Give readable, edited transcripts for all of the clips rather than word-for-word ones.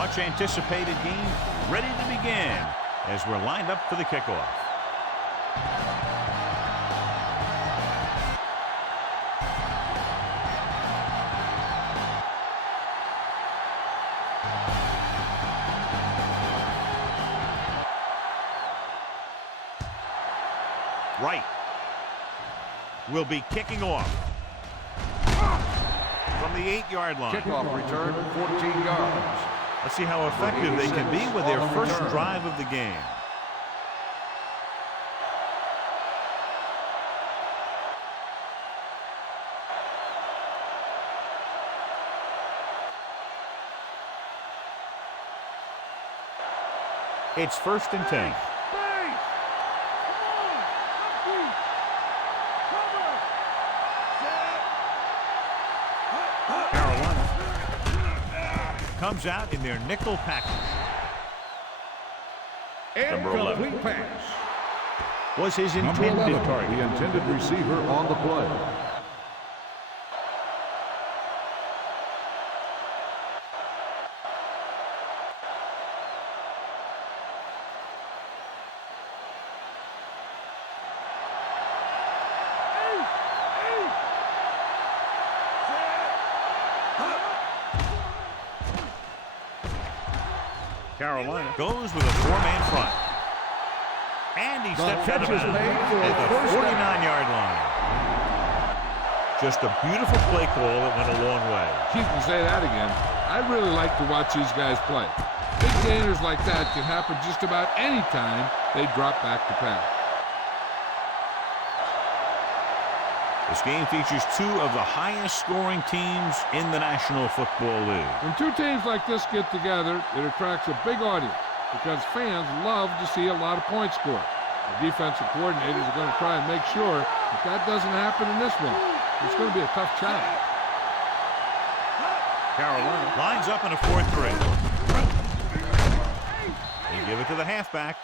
much anticipated game ready to begin as we're lined up for the kickoff. Right will be kicking off from the 8-yard line. Kickoff return, 14 yards. Let's see how effective they can be with their first drive of the game. It's 1st and 10. Comes out in their nickel package. Number 11 pass was his intended target. The intended receiver on the play. Carolina goes with a 4-man front. And he steps out of bounds at the 49-yard line. Just a beautiful play call that went a long way. You can say that again. I really like to watch these guys play. Big gainers like that can happen just about any time they drop back to pass. This game features 2 of the highest scoring teams in the National Football League. When 2 teams like this get together, it attracts a big audience because fans love to see a lot of points scored. The defensive coordinators are going to try and make sure that doesn't happen in this one. It's going to be a tough challenge. Carolina lines up in a 4-3. They give it to the halfback.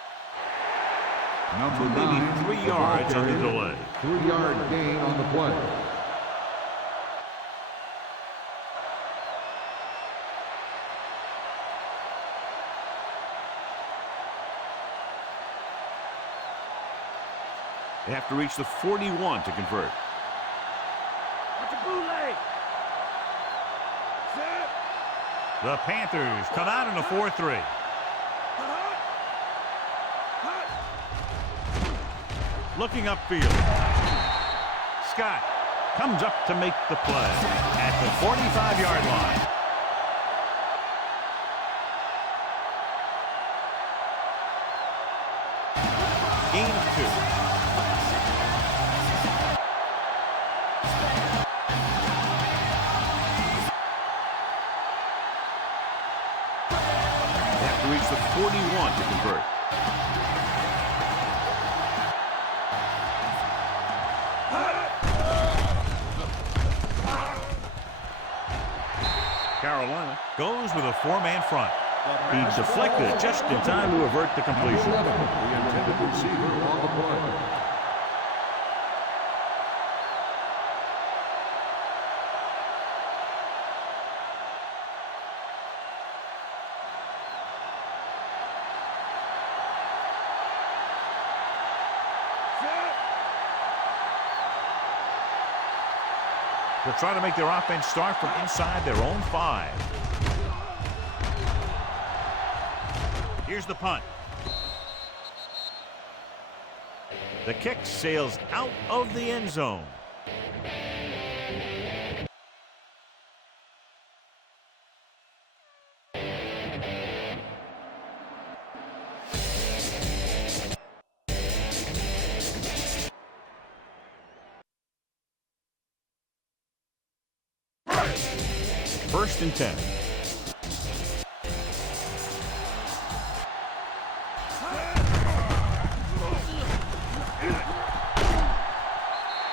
Number Maybe 9, 3 yards on the delay. 3-yard gain on the play. They have to reach the 41 to convert. The Panthers come out in a 4-3. Looking upfield. Scott comes up to make the play at the 45-yard line. Gain of 2. They have to reach the 41 to convert. Carolina goes with a 4-man front. He deflected just in time to avert the completion. The intended receiver on the play. They'll try to make their offense start from inside their own 5. Here's the punt. The kick sails out of the end zone. First and 10.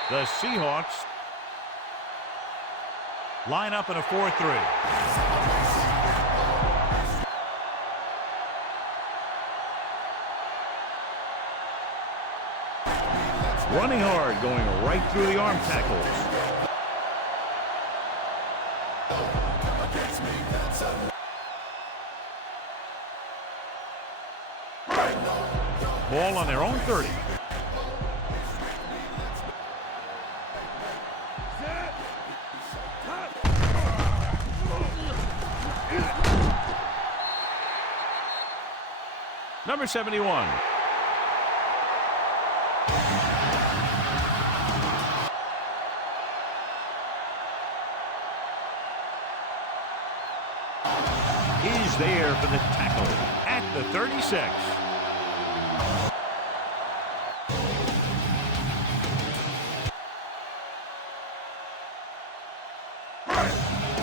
The Seahawks line up in a 4-3. Running hard, going right through the arm tackles. Ball on their own 30. Number 71. He's there for the tackle at the 36.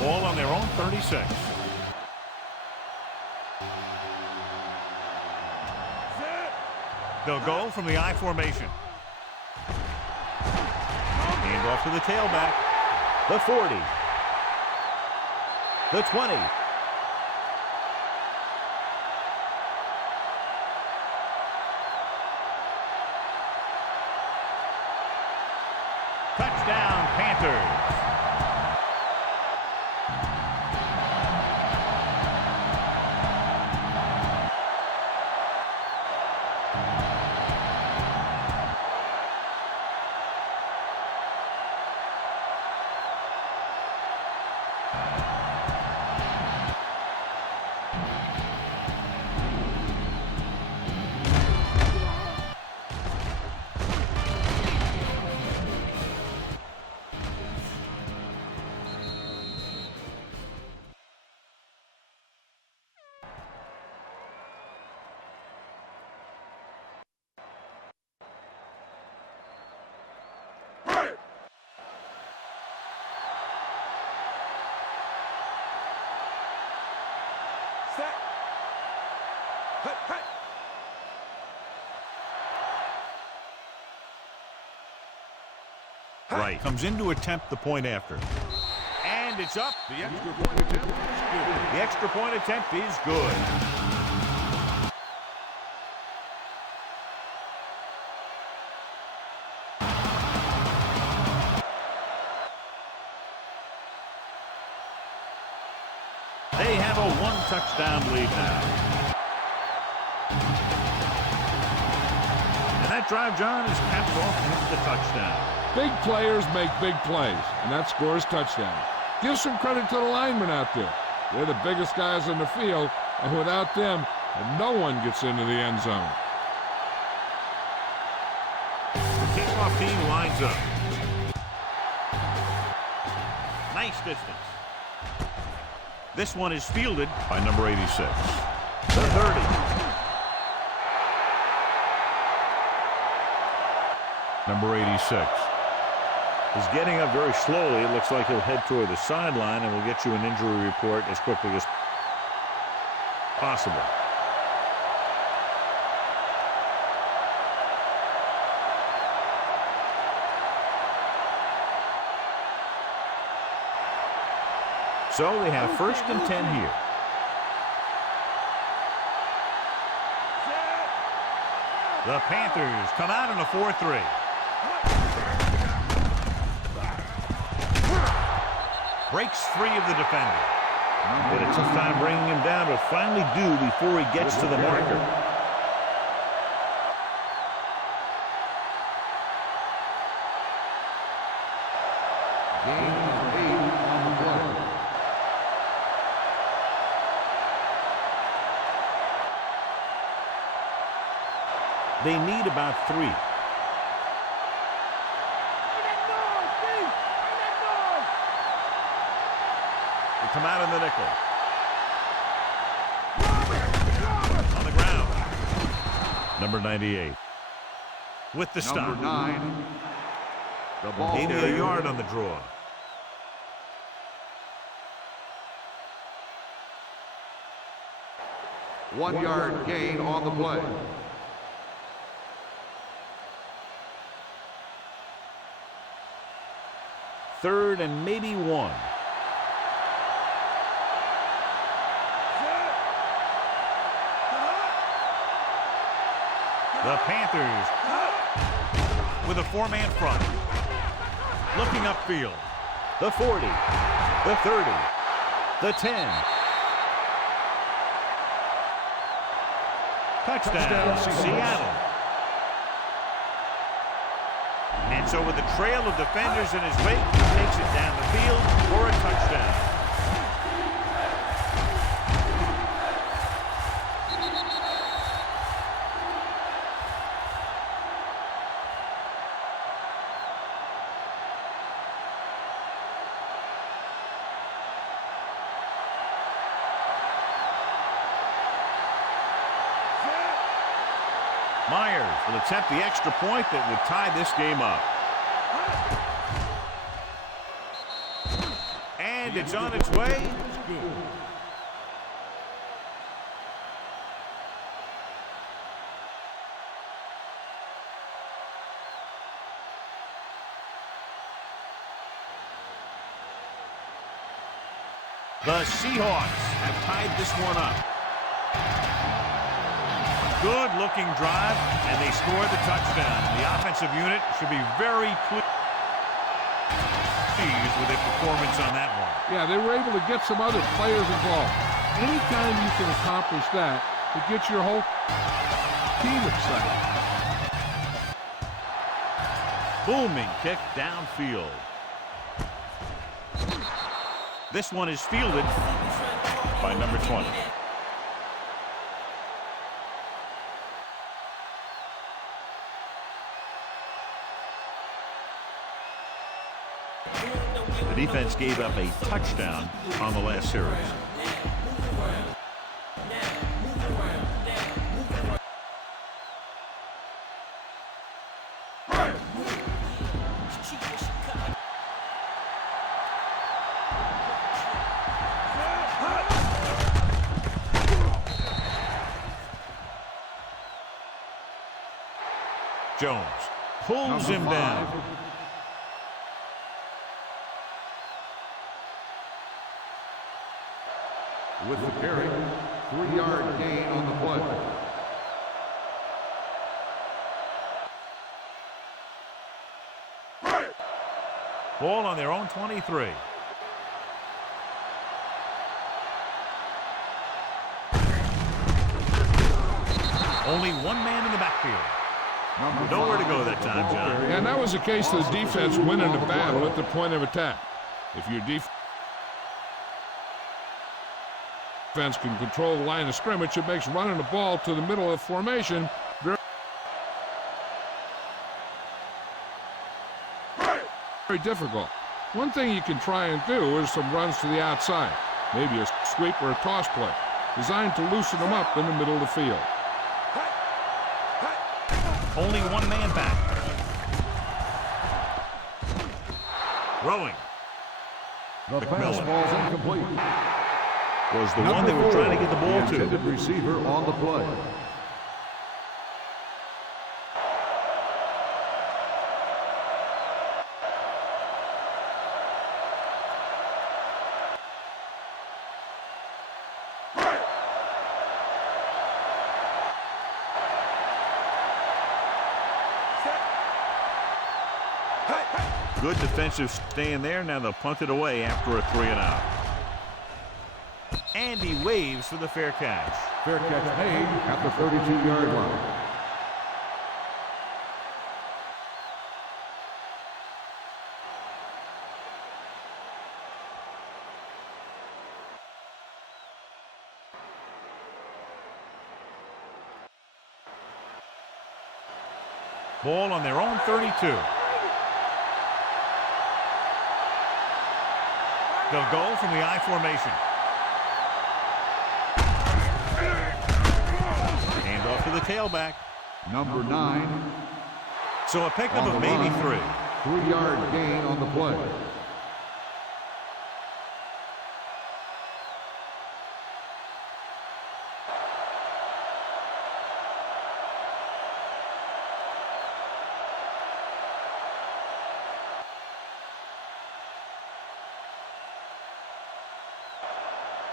Ball on their own 36. They'll go from the I formation. Hand off to the tailback. The 40. The 20. Touchdown, Panthers. Right. Comes in to attempt the point after. And it's up. The extra point attempt is good. The extra point attempt is good. They have a one-touchdown lead now. And that drive, John, is capped off with the touchdown. Big players make big plays, and that scores touchdown. Give some credit to the linemen out there. They're the biggest guys on the field, and without them, no one gets into the end zone. The kickoff team lines up. Nice distance. This one is fielded by number 86. The 30. Number 86 is getting up very slowly. It looks like he'll head toward the sideline, and we'll get you an injury report as quickly as possible. So they have 1st and 10 here. The Panthers come out in a 4-3. Breaks free of the defender. Had a tough time bringing him down, but finally do before he gets to the marker. Gain of 8 on the play. They need about 3. Come out in the nickel. On the ground. Number 98. With the stop. Number 9. The ball Maybe a yard on the draw. One-yard gain on the play. Third and maybe 1. The Panthers with a 4-man front. Looking upfield. The 40. The 30. The 10. Touchdown, Seattle. And so with a trail of defenders in his wake, he takes it down the field for a touchdown. Myers will attempt the extra point that would tie this game up. And it's on its way. The Seahawks have tied this one up. Good-looking drive, and they score the touchdown. The offensive unit should be very pleased with their performance on that one. Yeah, they were able to get some other players involved. Anytime you can accomplish that, it gets your whole team excited. Booming kick downfield. This one is fielded by number 20. The defense gave up a touchdown on the last series. Jones pulls him down. With the carry, 3-yard gain on the play. Ball on their own 23. Only one man in the backfield. Nowhere to go that time, John. And that was the case of the defense winning the battle at the point of attack. If your defense can control the line of scrimmage, it makes running the ball to the middle of the formation very difficult. One thing you can try and do is some runs to the outside, maybe a sweep or a toss play, designed to loosen them up in the middle of the field. Only one man back. Throwing. The pass ball's incomplete. Was the one they were trying to get the ball to. Intended receiver on the play. Good defensive stand there. Now they'll punt it away after a 3-and-out. And he waves for the fair catch. Fair catch made at the 32-yard line. Ball on their own 32. They'll go from the I formation. Hand off to the tailback. Number 9. So a pickup of maybe 3. 3-yard gain on the play.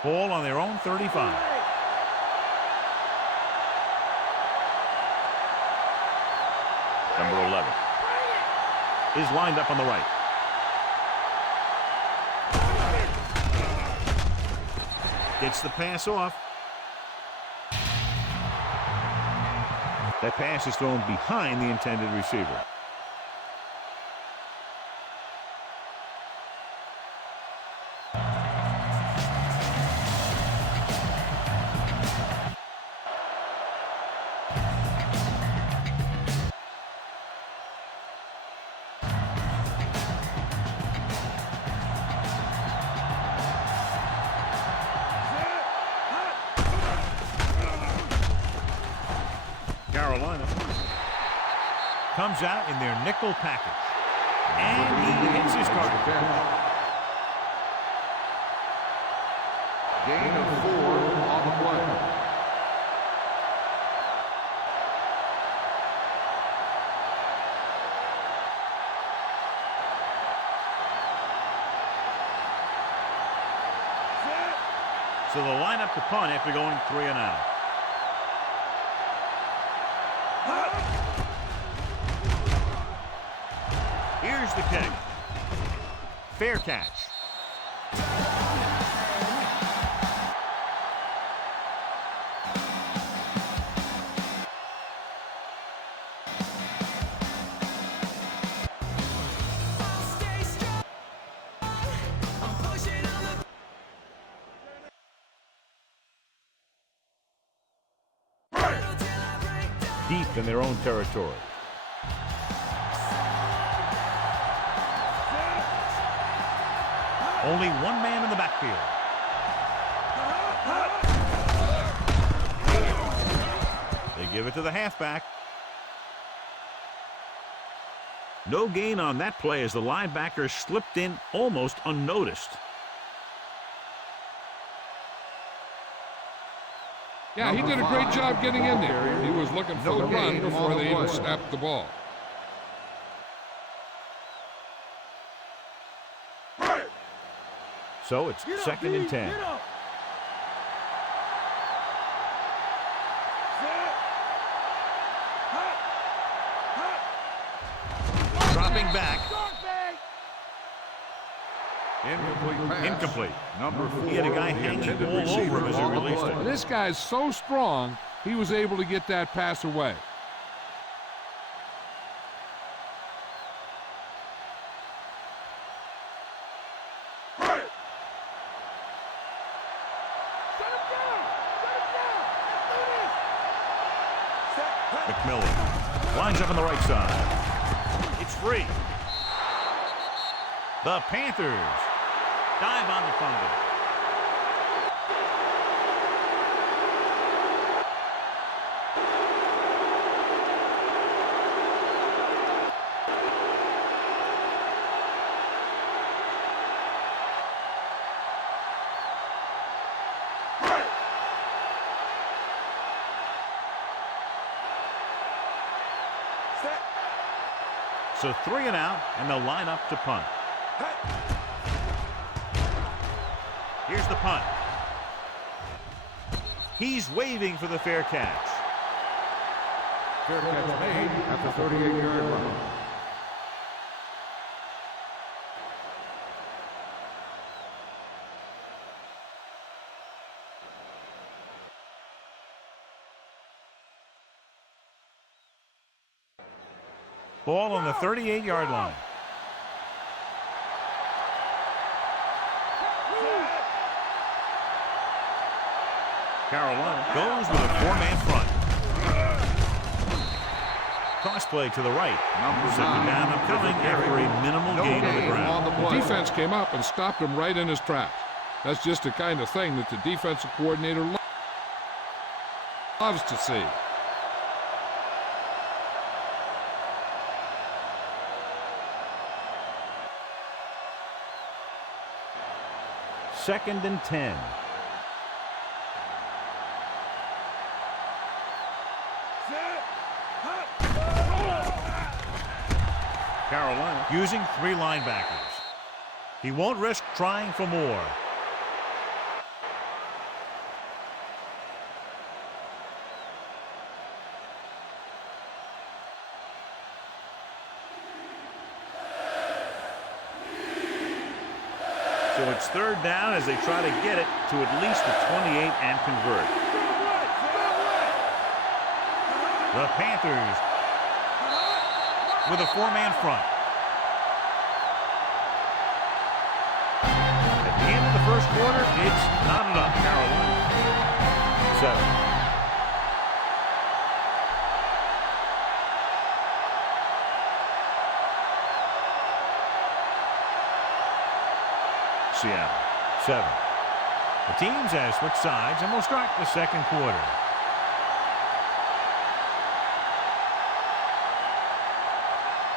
Ball on their own 35. Number 11 is lined up on the right. Gets the pass off. That pass is thrown behind the intended receiver. Carolina comes out in their nickel package, and he hits his target. Gain of 4 on the play. So they'll line up to punt after going 3 and out. Here's the kick. Fair catch. Deep in their own territory. Only one man in the backfield. They give it to the halfback. No gain on that play as the linebacker slipped in almost unnoticed. Yeah, he did a great job getting in there. He was looking for the run before they even snapped the ball. So it's 2nd and 10. Dropping back. Incomplete. Number 4. He had a guy hanging all over him as he released it. This guy's so strong, he was able to get that pass away. McMillan lines up on the right side. It's free. The Panthers dive on the fumble. So 3 and out, and they'll line up to punt. Here's the punt. He's waving for the fair catch. Fair catch made at the 38-yard line. Ball on the 38-yard line. Carolina goes with a 4-man front. Toss play to the right. Number 2nd 9. down and coming after a minimal gain on the ground. The defense came up and stopped him right in his tracks. That's just the kind of thing that the defensive coordinator loves to see. Second and 10. Carolina using 3 linebackers. He won't risk trying for more. So it's 3rd down as they try to get it to at least the 28 and convert. The Panthers with a four-man front. At the end of the first quarter, it's not enough. Carolina 7. Seattle 7. The teams have switched sides, and we'll start the second quarter.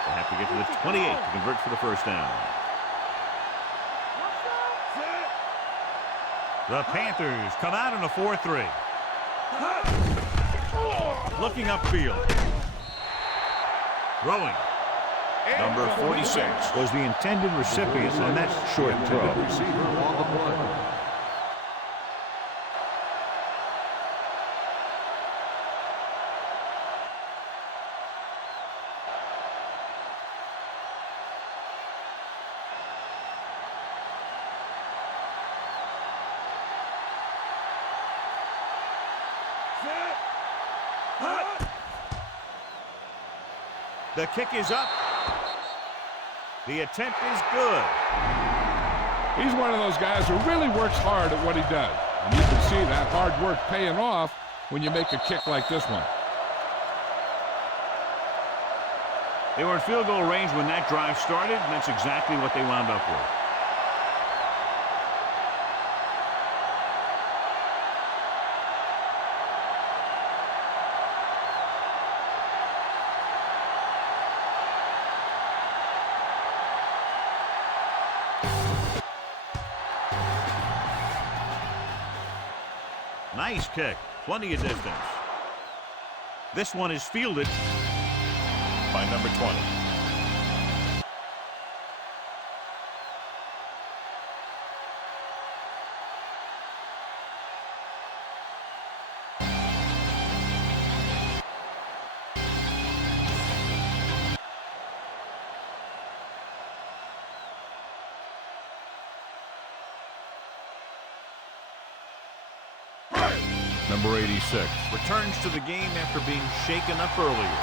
They have to get to the 28 to convert for the first down. The Panthers come out in a 4-3. Looking upfield. Throwing. Number 46 was the intended recipient on that short throw. Receiver on the play. The kick is up. The attempt is good. He's one of those guys who really works hard at what he does. And you can see that hard work paying off when you make a kick like this one. They were in field goal range when that drive started, and that's exactly what they wound up with. Nice kick. Plenty of distance. This one is fielded by number 20. Number 86 returns to the game after being shaken up earlier.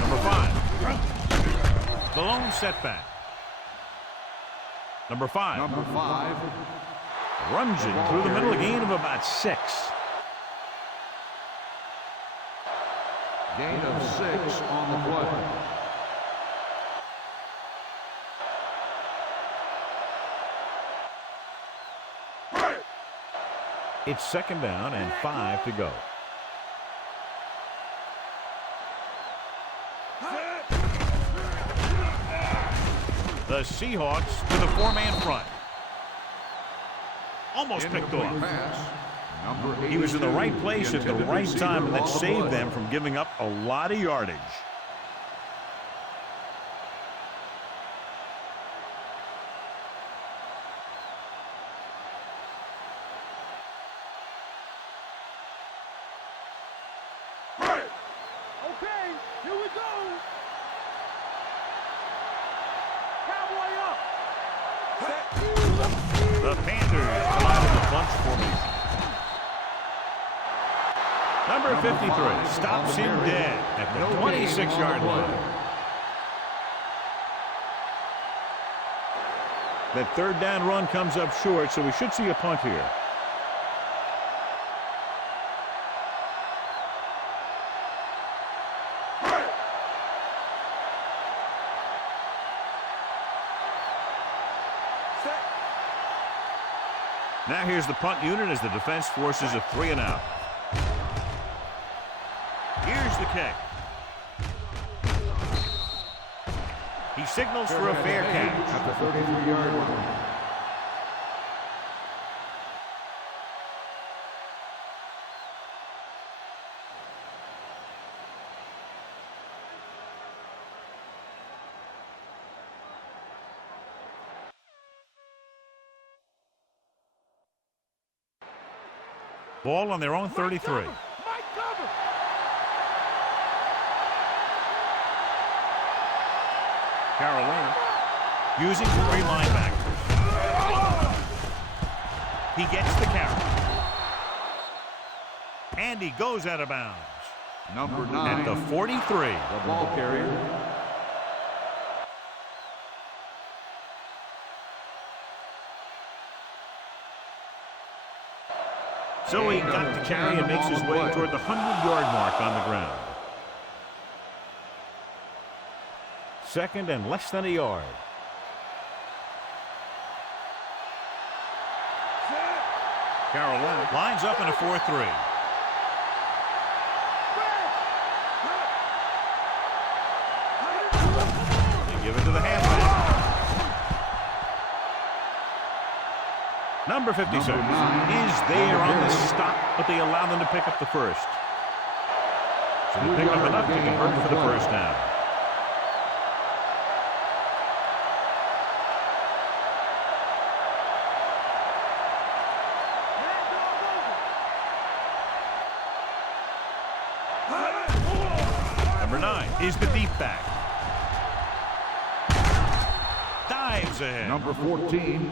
Number 5. The lone setback. Number 5. Number 5. Runs it through the middle, a gain of about 6. Gain of 6 on the play. It's second down and 5 to go. The Seahawks with a four-man front. Almost picked off. He was in the right place at the right time, and that saved them from giving up a lot of yardage. The Panthers come out in the bunch formation. Number 53 stops him dead at the 26-yard line. That third down run comes up short, so we should see a punt here. Now here's the punt unit as the defense forces a 3-and-out. Here's the kick. He signals for a fair catch. At the 33-yard line. Ball on their own 33. Carolina using 3 linebackers. He gets the carry. And he goes out of bounds. Number 9. At the 43. The ball carrier. So he got the carry and makes his way toward the 100-yard mark on the ground. Second and less than a yard. Carolina lines up in a 4-3. They give it to the halfback. Number 56 is there on the stop, but they allow them to pick up the first. So they pick up enough to convert for the first down. Number 9 is the deep back. Dives ahead. Number 14.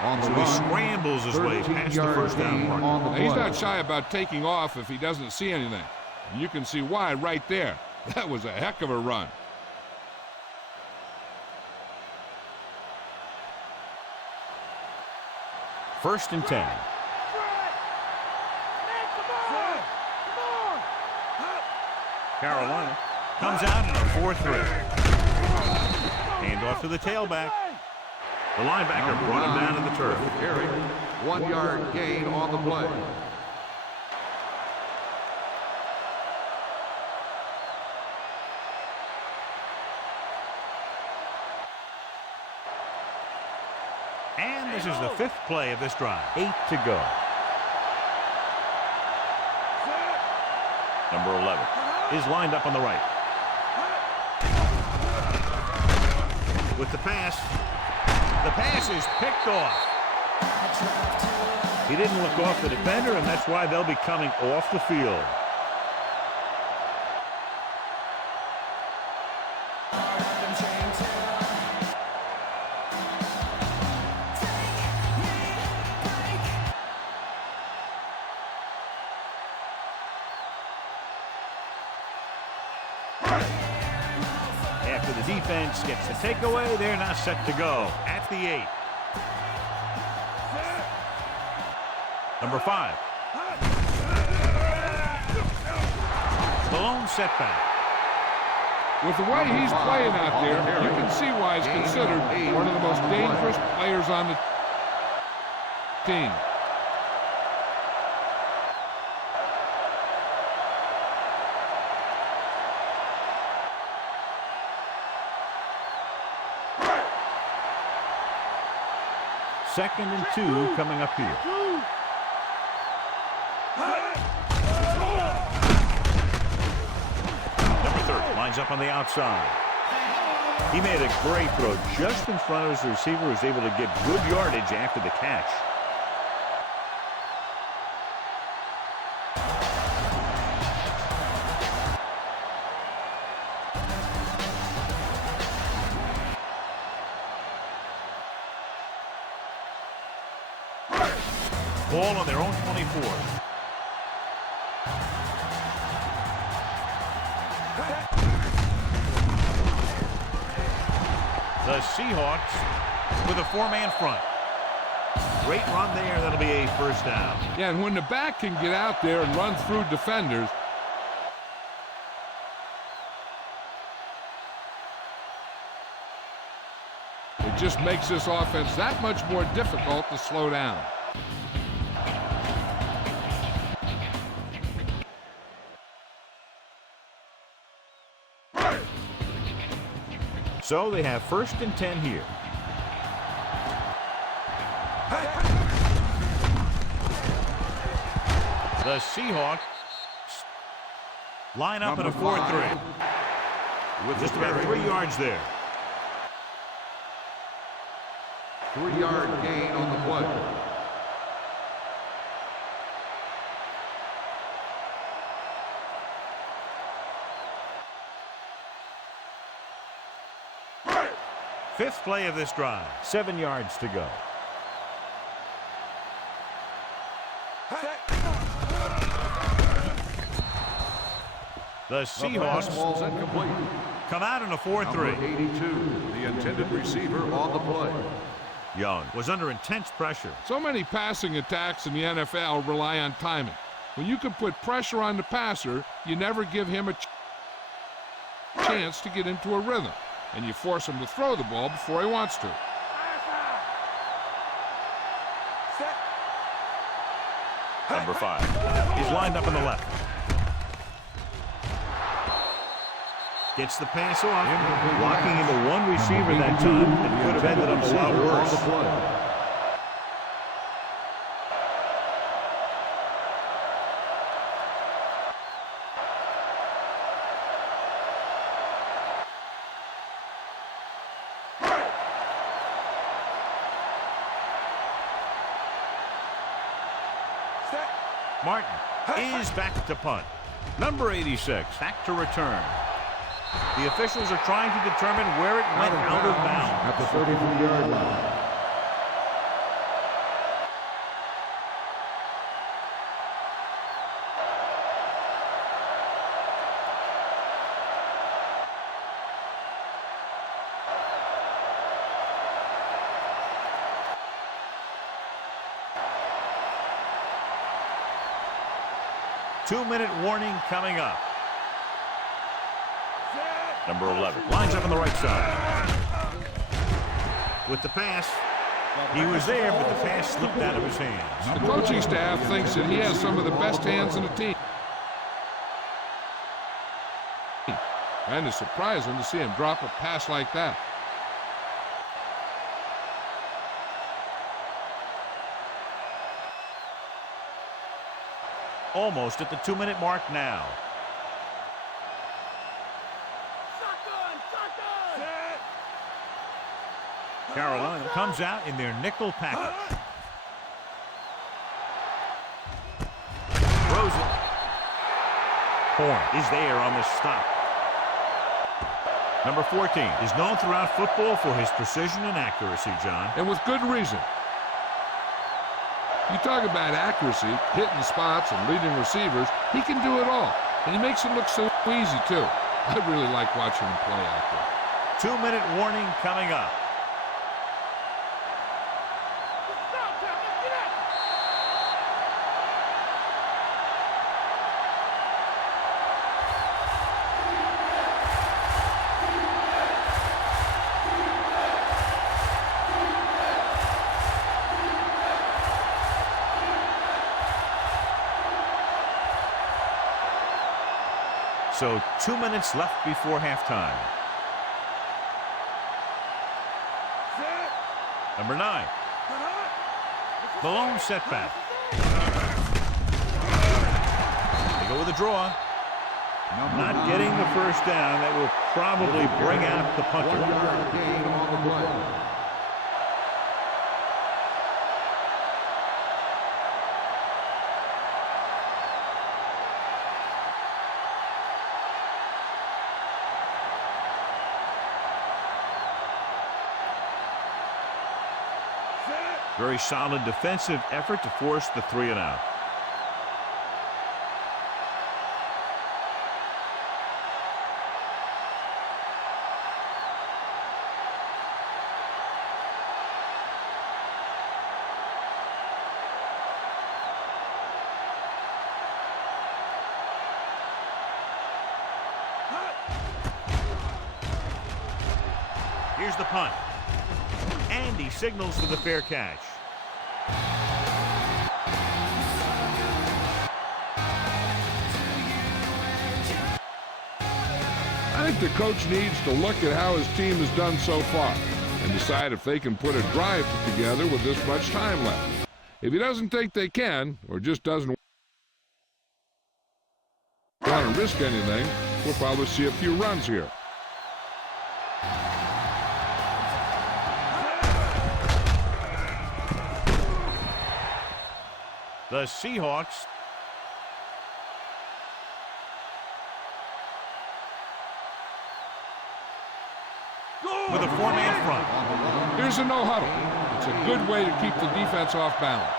So he scrambles his way past the first down mark. He's not shy about taking off if he doesn't see anything. And you can see why right there. That was a heck of a run. First and 10. Carolina comes out in a 4-3. Hand off to the tailback. The linebacker brought him down to the turf. Carry. 1 yard gain on the play. And this is the 5th play of this drive. 8 to go. Number 11 is lined up on the right. With the pass is picked off. He didn't look off the defender, and that's why they'll be coming off the field. After the defense gets the takeaway, they're now set to go at the 8. Number 5. The lone setback. With the way he's playing out there, you can see why he's considered one of the most dangerous players on the team. Second and 2 coming up here. Number 30 lines up on the outside. He made a great throw just in front of his receiver, who was able to get good yardage after the catch. Ball on their own 24. The Seahawks with a 4-man front. Great run there. That'll be a first down. Yeah, and when the back can get out there and run through defenders, it just makes this offense that much more difficult to slow down. So they have first and 10 here. The Seahawks line up in a 4-3. With just about 3 yards there. 3 yard gain on the play. Fifth play of this drive. 7 yards to go. The Seahawks Ball's incomplete. come out in a 4-3. Number 82, the intended receiver on the play. Young was under intense pressure. So many passing attacks in the NFL rely on timing. When you can put pressure on the passer, you never give him a chance to get into a rhythm, and you force him to throw the ball before he wants to. Number 5 is lined up on the left. Gets the pass off, blocking into one receiver that time. It could have ended up a lot worse. 'Martin is back to punt. Number 86 back to return. The officials are trying to determine where it went out of bounds. At the 33-yard line. Two-minute warning coming up. Number 11 lines up on the right side. With the pass, he was there, but the pass slipped out of his hands. The coaching staff thinks that he has some of the best hands in the team. And it's surprising to see him drop a pass like that. Almost at the 2-minute mark now. Carolina comes out in their nickel package. Throws it. Horn is there on the stop. Number 14 is known throughout football for his precision and accuracy, John. And with good reason. You talk about accuracy, hitting spots, and leading receivers. He can do it all. And he makes it look so easy, too. I really like watching him play out there. 2-minute warning coming up. So 2 minutes left before halftime. Number 9. The lone setback. They go with a draw. Not getting the first down. That will probably bring out the punter. 1 yard gain on the play. Very solid defensive effort to force the 3 and out. Here's the punt. And he signals for the fair catch. I think the coach needs to look at how his team has done so far and decide if they can put a drive together with this much time left. If he doesn't think they can, or just doesn't want to risk anything, we'll probably see a few runs here. The Seahawks with a 4-man front. Here's a no huddle. It's a good way to keep the defense off balance.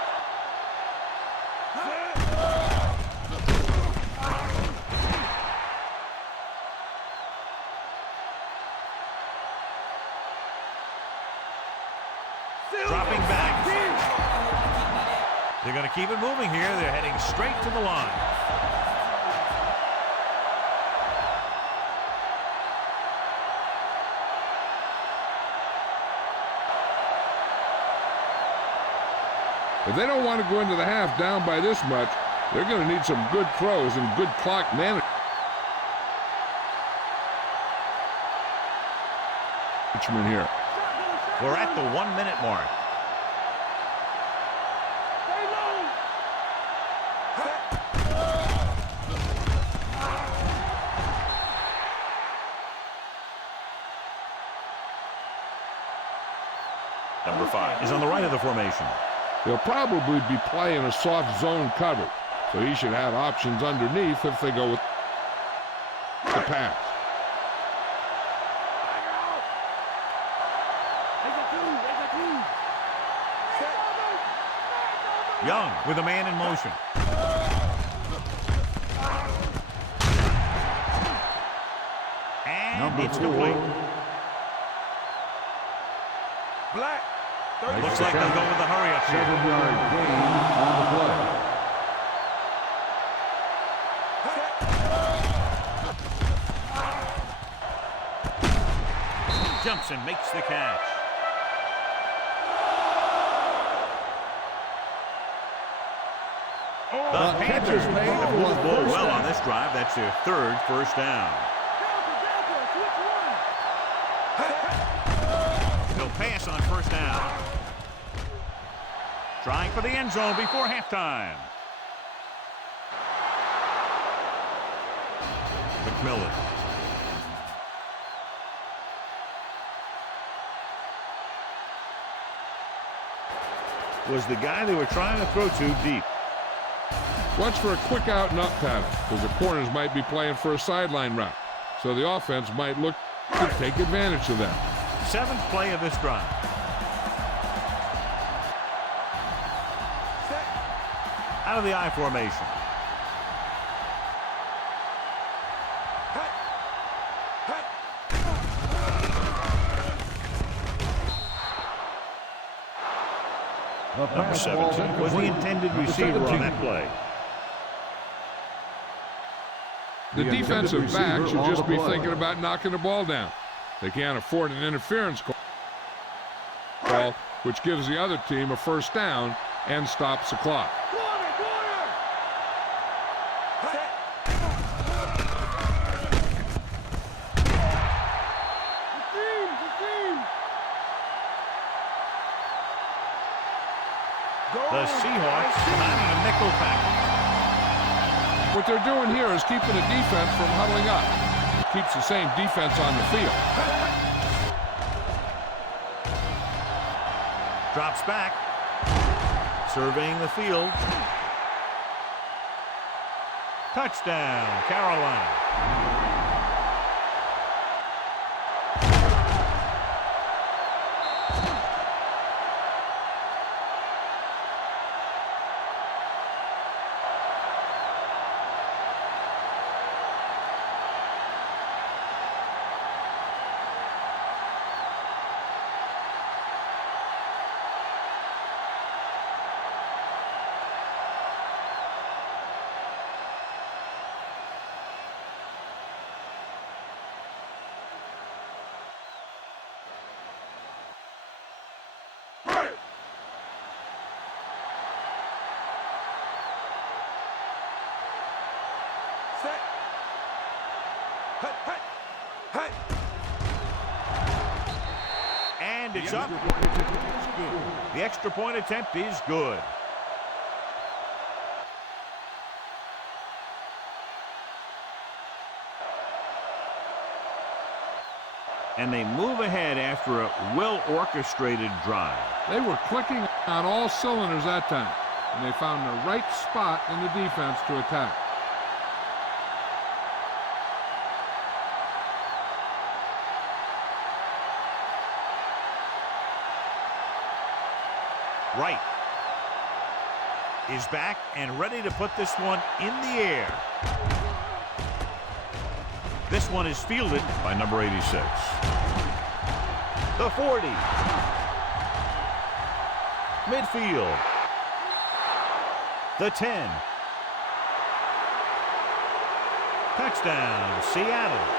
They're going to keep it moving here. They're heading straight to the line. If they don't want to go into the half down by this much, they're going to need some good throws and good clock management here. We're at the 1 minute mark. Number 5 is on the right of the formation. They'll probably be playing a soft zone coverage, so he should have options underneath if they go with the pass. Young with a man in motion. And it's complete. Black. Looks like they'll go with the hurry up here. 7-yard gain on the play. Jumps and makes the catch. The Panthers have moved the ball well on this drive. That's their 3rd first down. They'll pass on first down. Trying for the end zone before halftime. McMillan. Was the guy they were trying to throw to deep. Watch for a quick out and up pattern, because the corners might be playing for a sideline route. So the offense might look to take advantage of that. 7th play of this drive. Out of the I formation. Number 17 was the intended receiver on that play. The defensive back should just be thinking about knocking the ball down. They can't afford an interference call, which gives the other team a first down and stops the clock. The Seahawks commanding a nickel package. What they're doing here is keeping the defense from huddling up. It keeps the same defense on the field. Drops back. Surveying the field. Touchdown, Carolina. And it's up. The extra point attempt is good. And they move ahead after a well-orchestrated drive. They were clicking on all cylinders that time, and they found the right spot in the defense to attack. Wright is back and ready to put this one in the air. This one is fielded by number 86. The 40. Midfield. The 10. Touchdown, Seattle.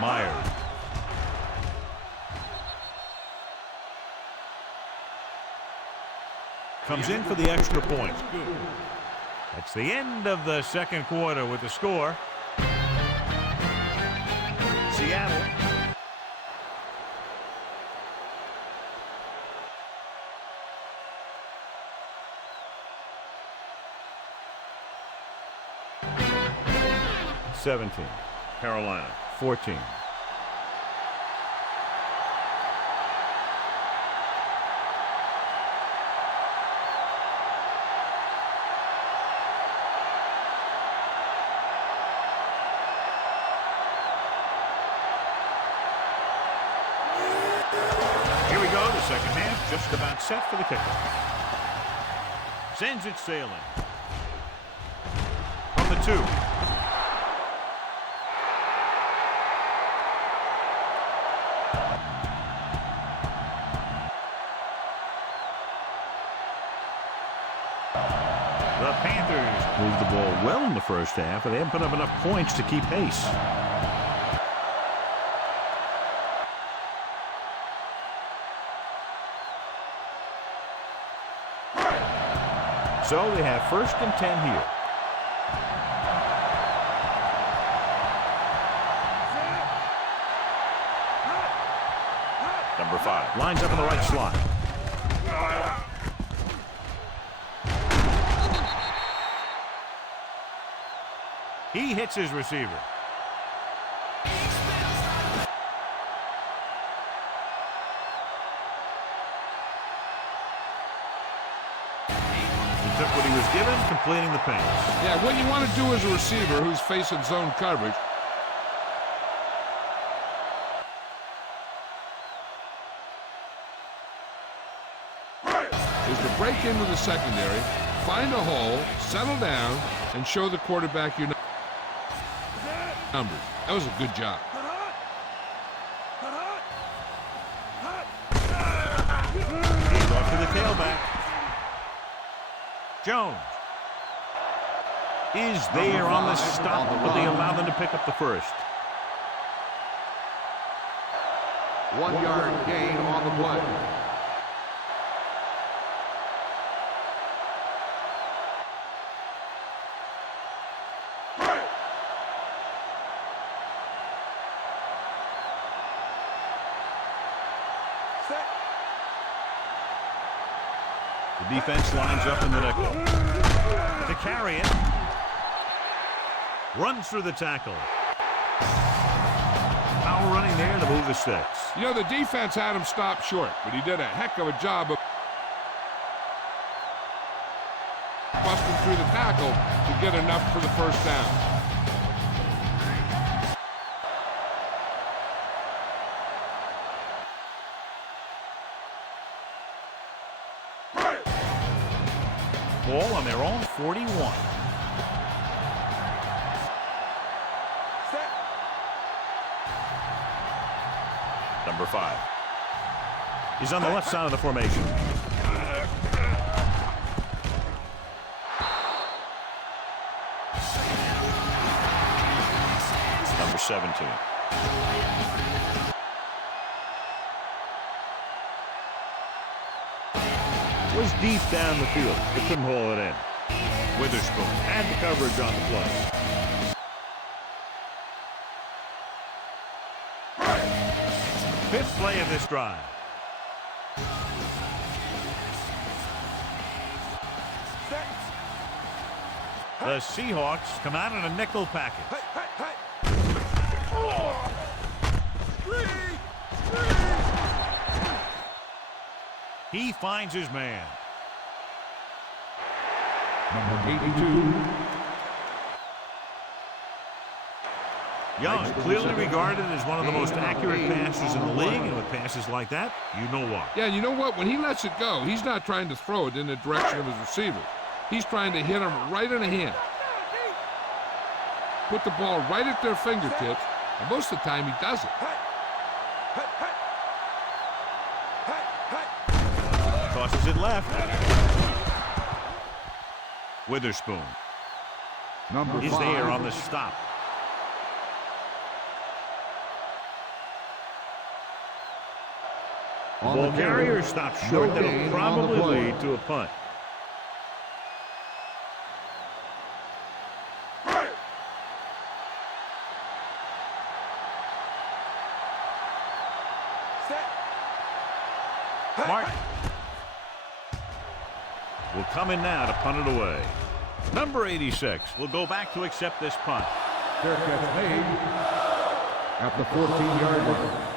Myers. Comes in for the extra point. That's the end of the second quarter with the score. Seattle. (17). Carolina 14. Here we go, the second half just about set for the kickoff. Sends it sailing. From the 2. The Panthers moved the ball well in the first half, but they haven't put up enough points to keep pace. So they have 1st and 10 here. Number 5 lines up in the right slot. He hits his receiver. He took what he was given, completing the pass. Yeah, what you want to do as a receiver who's facing zone coverage is to break into the secondary, find a hole, settle down, and show the quarterback your numbers. That was a good job. He's off to the tailback. Jones is there on the stop, but they allow them to pick up the first. 1 yard gain on the play. The defense lines up in the nickel. To carry it. Runs through the tackle. Foul running there to move the sticks. You know, the defense had him stopped short, but he did a heck of a job of busting through the tackle to get enough for the first down. Ball on their own 41. Number 5. He's on the left side of the formation. Number 17. Was deep down the field, but couldn't haul it in. Witherspoon had the coverage on the play. Fifth play of this drive. The Seahawks come out in a nickel package. He finds his man. Number 82. Young, clearly regarded as one of the most accurate passers in the league, and with passes like that, you know why. Yeah, you know what? When he lets it go, he's not trying to throw it in the direction of his receiver. He's trying to hit him right in the hand. Put the ball right at their fingertips, and most of the time he does it. Tosses it left. Witherspoon. Number Is 5. there on the stop. The ball carrier stops short. That'll probably lead to a punt. Mark will come in now to punt it away. Number 86 will go back to accept this punt. Fair catch made at the 14-yard line.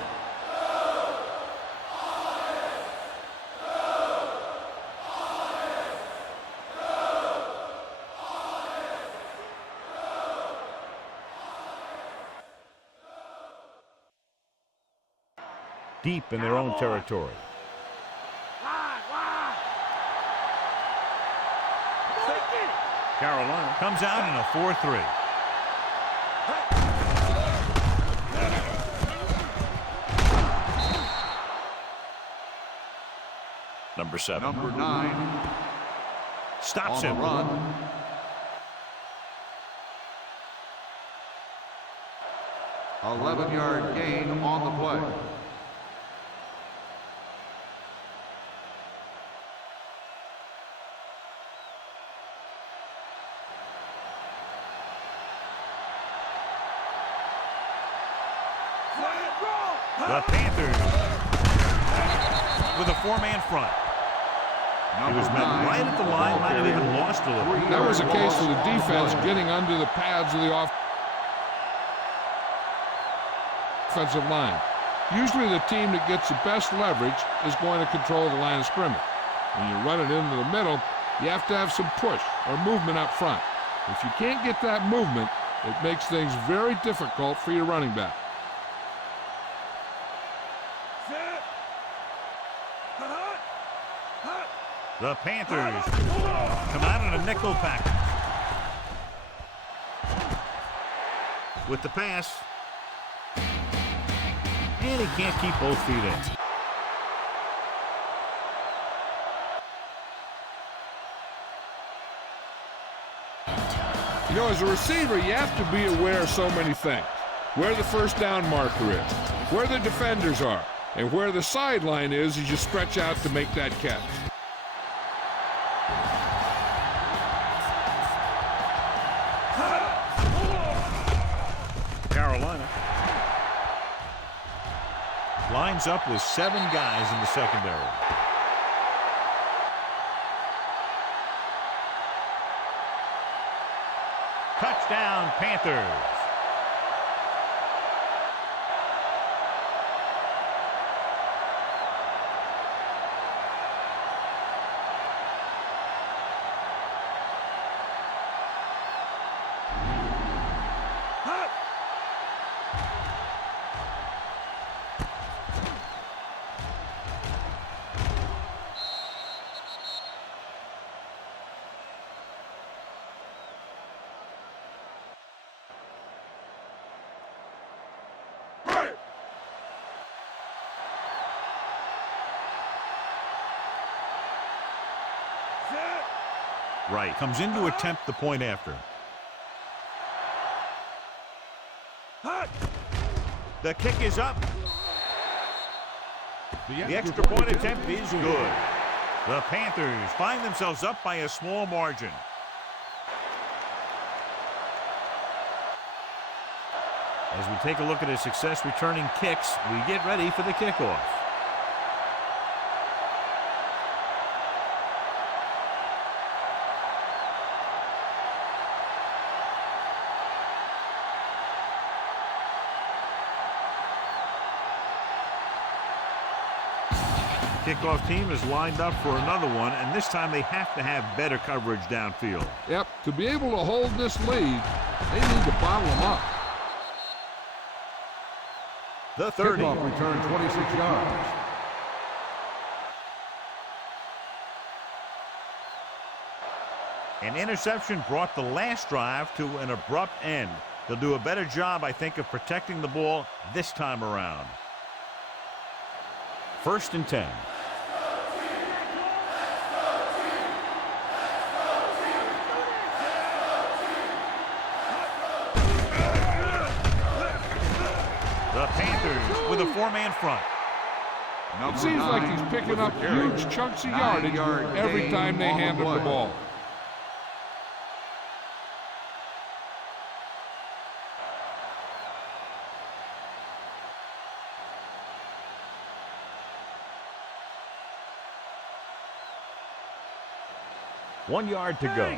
Deep in their own territory. Carolina comes out in a 4-3. Number 7. Number 9 Stops on him. the run. 11-yard gain on the play. The Panthers with a 4-man front. He was met right at the line, might have even lost a little. That was a case of the defense getting under the pads of the offensive line. Usually the team that gets the best leverage is going to control the line of scrimmage. When you run it into the middle, you have to have some push or movement up front. If you can't get that movement, it makes things very difficult for your running back. The Panthers come out in a nickel package. With the pass. And he can't keep both feet in. You know, as a receiver, you have to be aware of so many things. Where the first down marker is, where the defenders are, and where the sideline is as you stretch out to make that catch. Carolina lines up with 7 guys in the secondary. Touchdown, Panthers. Right, comes in to attempt the point after. The kick is up. The extra point attempt is good. The Panthers find themselves up by a small margin. As we take a look at his success returning kicks, we get ready for the kickoff. Kickoff team is lined up for another one, and this time they have to have better coverage downfield. Yep, to be able to hold this lead, they need to bottle them up. the 30. Kickoff return 26 yards. An interception brought the last drive to an abrupt end. They'll do a better job, I think, of protecting the ball this time around. 1st and 10. The Panthers with a 4-man front. It seems like he's picking up huge chunks of yardage every time they hand him the ball. One yard to go.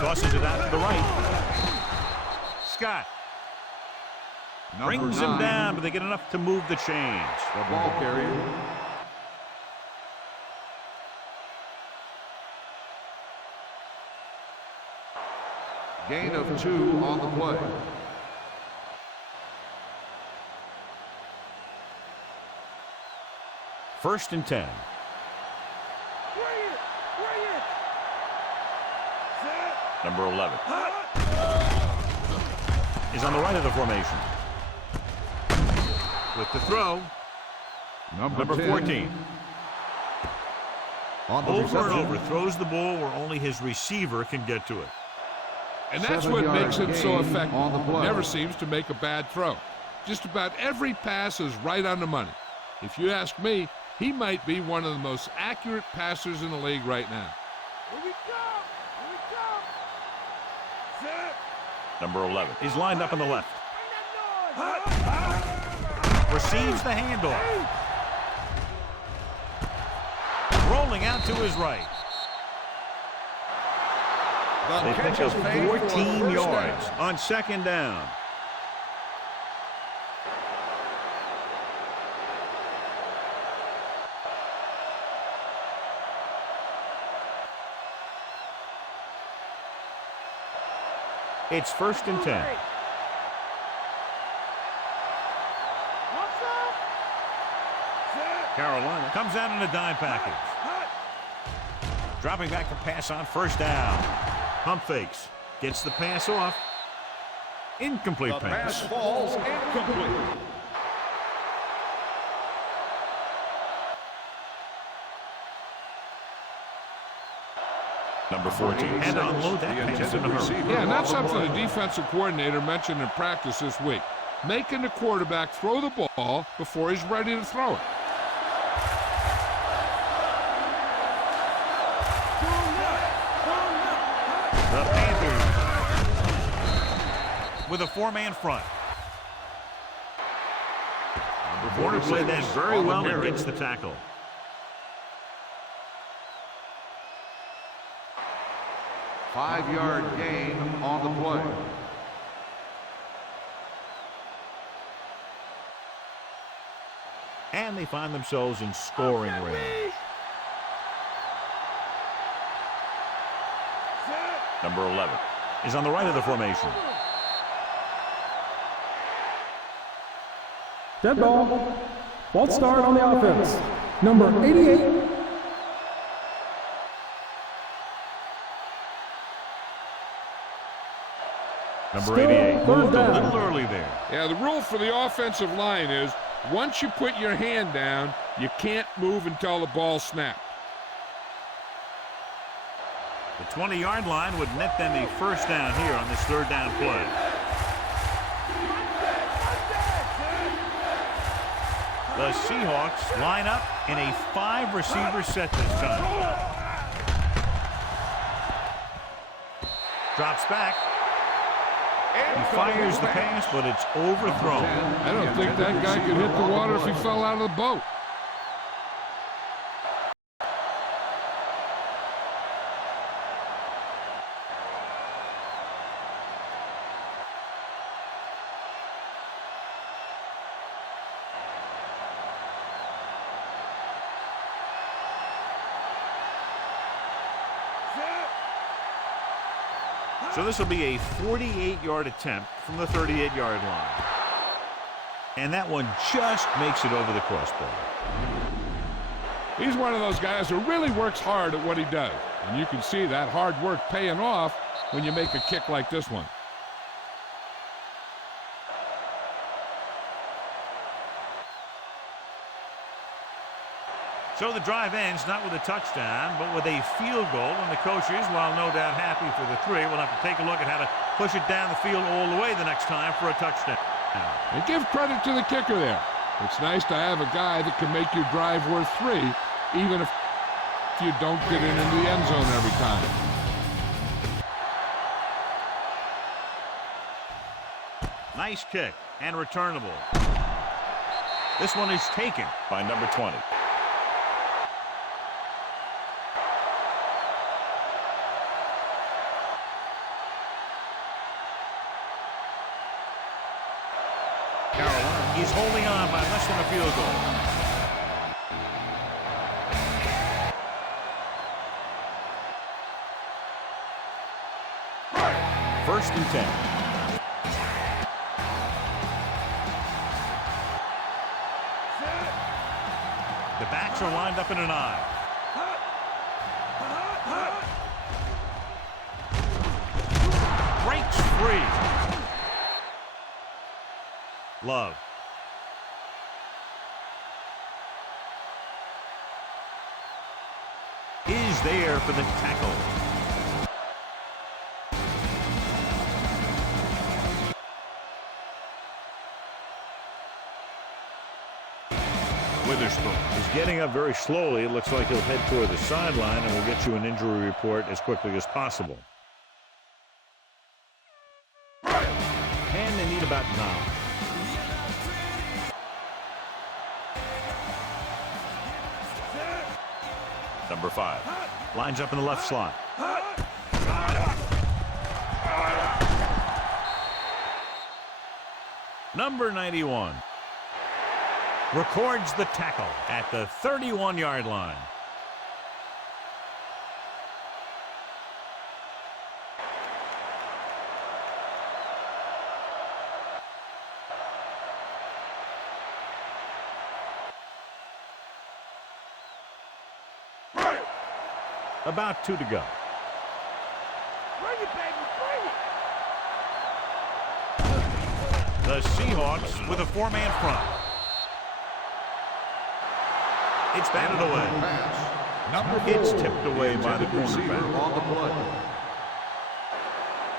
Tosses it out to the right. Scott brings him down, but they get enough to move the chains. The ball carrier. Gain of 2 on the play. First and 10. Number 11 is on the right of the formation. With the throw, number 14. On the over and over, throws the ball where only his receiver can get to it. And that's what makes him so effective. Never seems to make a bad throw. Just about every pass is right on the money. If you ask me, he might be one of the most accurate passers in the league right now. Here we go! Here we go! Set! Number 11 is lined up on the left. Bring that noise! Receives the handoff. Rolling out to his right. They pick up 14 yards on 2nd down. It's 1st and 10. Carolina comes out in a dime package. Dropping back to pass on 1st down. Pump fakes. Gets the pass off. Incomplete pass. Pass falls incomplete. Number 14 had to unload that pass in a hurry. Yeah, and that's something the defensive coordinator mentioned in practice this week. Making the quarterback throw the ball before he's ready to throw it. The Panthers with a 4-man front. Warner played that very well and gets the tackle. Five-yard gain on the play. And they find themselves in scoring range. Number 11 is on the right of the formation. Dead ball. False start on the offense. Number 88. Number 88 Third moved a down. little early there. Yeah, the rule for the offensive line is once you put your hand down, you can't move until the ball snapped. The 20-yard line would net them a 1st down here on this 3rd down play. The Seahawks line up in a 5-receiver set this time. Drops back. He fires the pass, but it's overthrown. I don't think that guy could hit the water if he fell out of the boat. So this will be a 48-yard attempt from the 38-yard line. And that one just makes it over the crossbar. He's one of those guys who really works hard at what he does. And you can see that hard work paying off when you make a kick like this one. So the drive ends not with a touchdown, but with a field goal. And the coaches, while no doubt happy for the 3, will have to take a look at how to push it down the field all the way the next time for a touchdown. And give credit to the kicker there. It's nice to have a guy that can make your drive worth 3, even if you don't get it into the end zone every time. Nice kick and returnable. This one is taken by number 20. He's holding on by less than a field goal. First and 10. The backs are lined up in an I. Breaks free. Love. Is there for the tackle. Witherspoon is getting up very slowly. It looks like he'll head toward the sideline, and we'll get you an injury report as quickly as possible. And they need about 9. Number 5 lines up in the left slot. Number 91 records the tackle at the 31-yard line. About 2 to go. Bring it, baby, bring it! The Seahawks with a 4-man front. It's batted away. It's tipped away by the cornerback.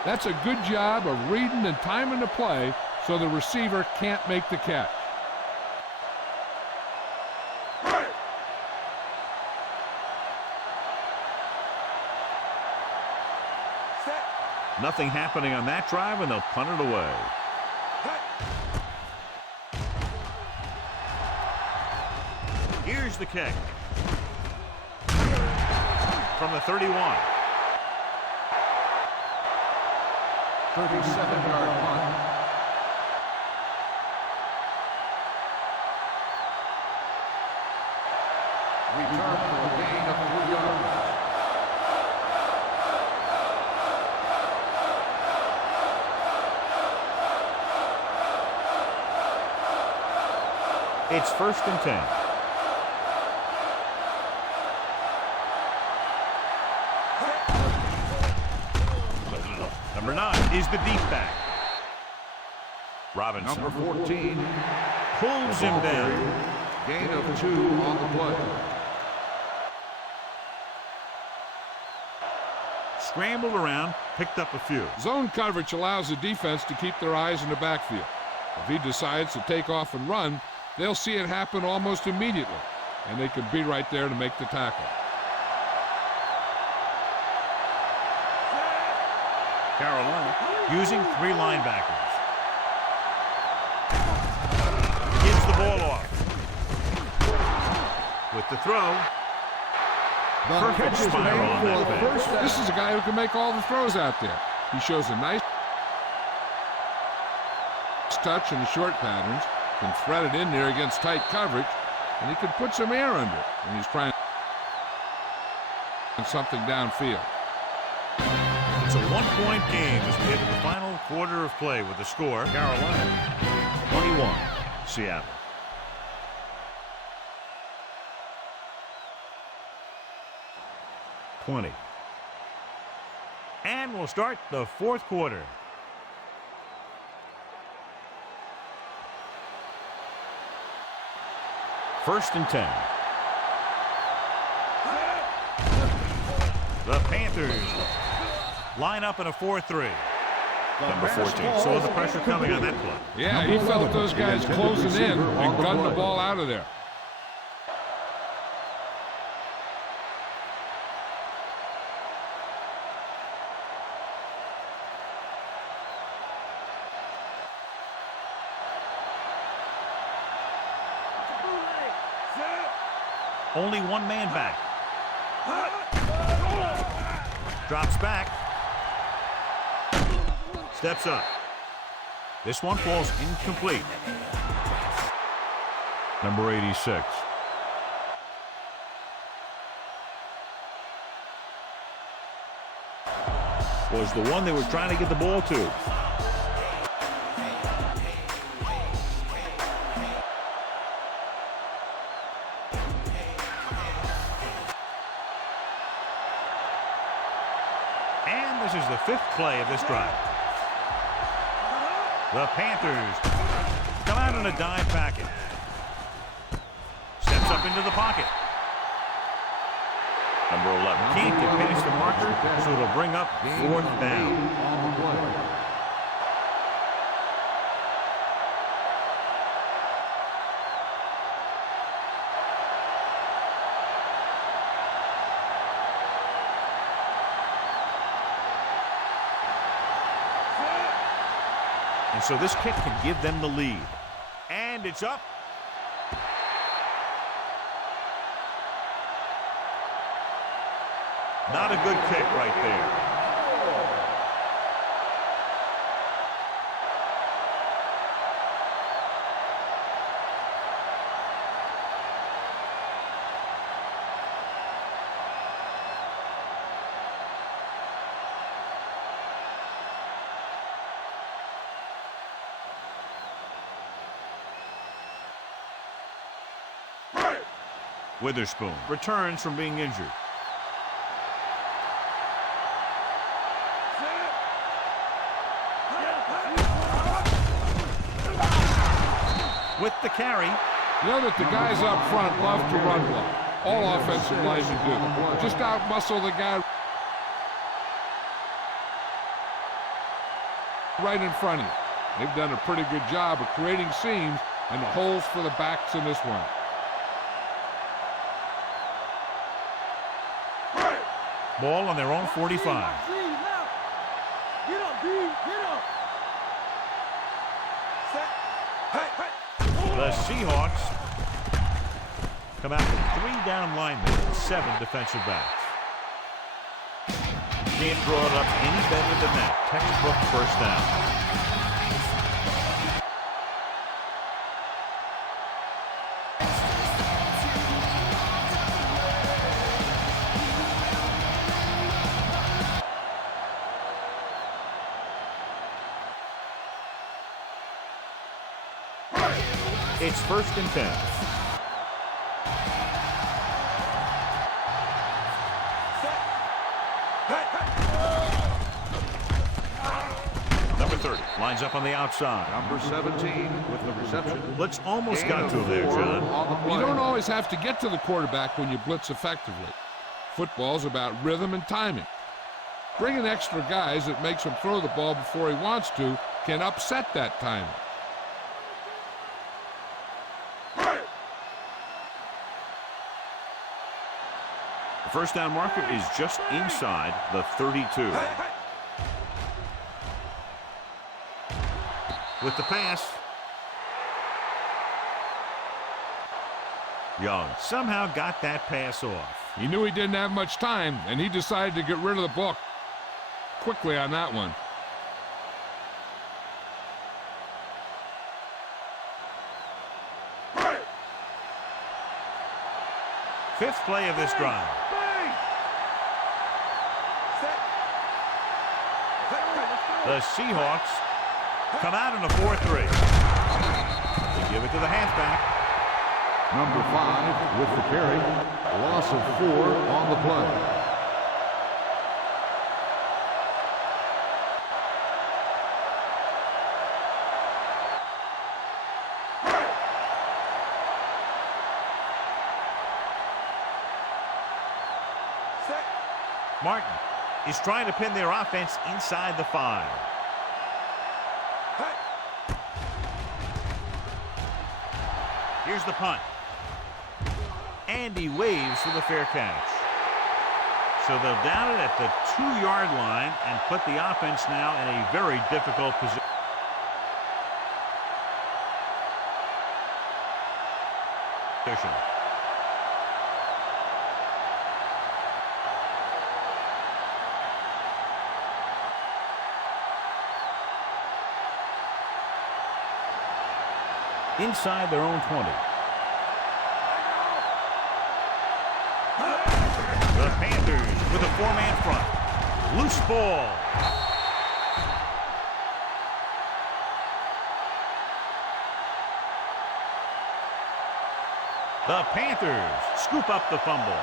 That's a good job of reading and timing the play so the receiver can't make the catch. Nothing happening on that drive, and they'll punt it away. Here's the kick. From the 31. 37-yard punt. Return for a gain of 3 yards. It's first and 10. Number 9 is the deep back. Robinson. Number 14 pulls him down. Gain of 2 on the play. Scrambled around, picked up a few. Zone coverage allows the defense to keep their eyes in the backfield. If he decides to take off and run, they'll see it happen almost immediately, and they can be right there to make the tackle. Carolina using 3 linebackers. Gives the ball off. With the throw. Perfect spiral on that pass. This is a guy who can make all the throws out there. He shows a nice touch in the short patterns, can thread it in there against tight coverage, and he can put some air under it when he's trying something downfield. It's It's a one-point game as we head to the final quarter of play with the score, Carolina 21, Seattle. And we'll start the fourth quarter. First and 10. The Panthers line up in a 4-3. Number 14 saw the pressure coming on that play. Yeah, he felt those guys closing in and gunned the ball out of there. Only one man back. Drops back. Steps up. This one falls incomplete. Number 86. Was the one they were trying to get the ball to. And this is the fifth play of this drive. The Panthers come out in a dime package. Steps up into the pocket. Number 11 can't get past the marker, so it'll bring up fourth down. And so this kick can give them the lead. And it's up. Not a good kick right there. Witherspoon returns from being injured. With the carry. You know that the guys up front love to run block. All offensive linemen do. Just out-muscle the guy right in front of you. They've done a pretty good job of creating seams and the holes for the backs in this one. Ball on their own 45. Get up, D. Get up. The Seahawks come out with 3 down linemen and 7 defensive backs. Can't draw it up any better than that. Textbook first down. It's first and 10. Number 30 lines up on the outside. Number 17 with the reception. Blitz almost got to him there, John. You don't always have to get to the quarterback when you blitz effectively. Football's about rhythm and timing. Bringing extra guys that makes him throw the ball before he wants to can upset that timing. The first down marker is just inside the 32. With the pass. Young somehow got that pass off. He knew he didn't have much time, and he decided to get rid of the ball quickly on that one. Fifth play of this drive. The Seahawks come out in a 4-3. They give it to the halfback. Number 5 with the carry. Loss of 4 on the play. Martin is trying to pin their offense inside the 5. Here's the punt. And he waves for the fair catch. So they'll down it at the 2-yard line and put the offense now in a very difficult position. Inside their own 20. The Panthers with a 4-man front. Loose ball. The Panthers scoop up the fumble.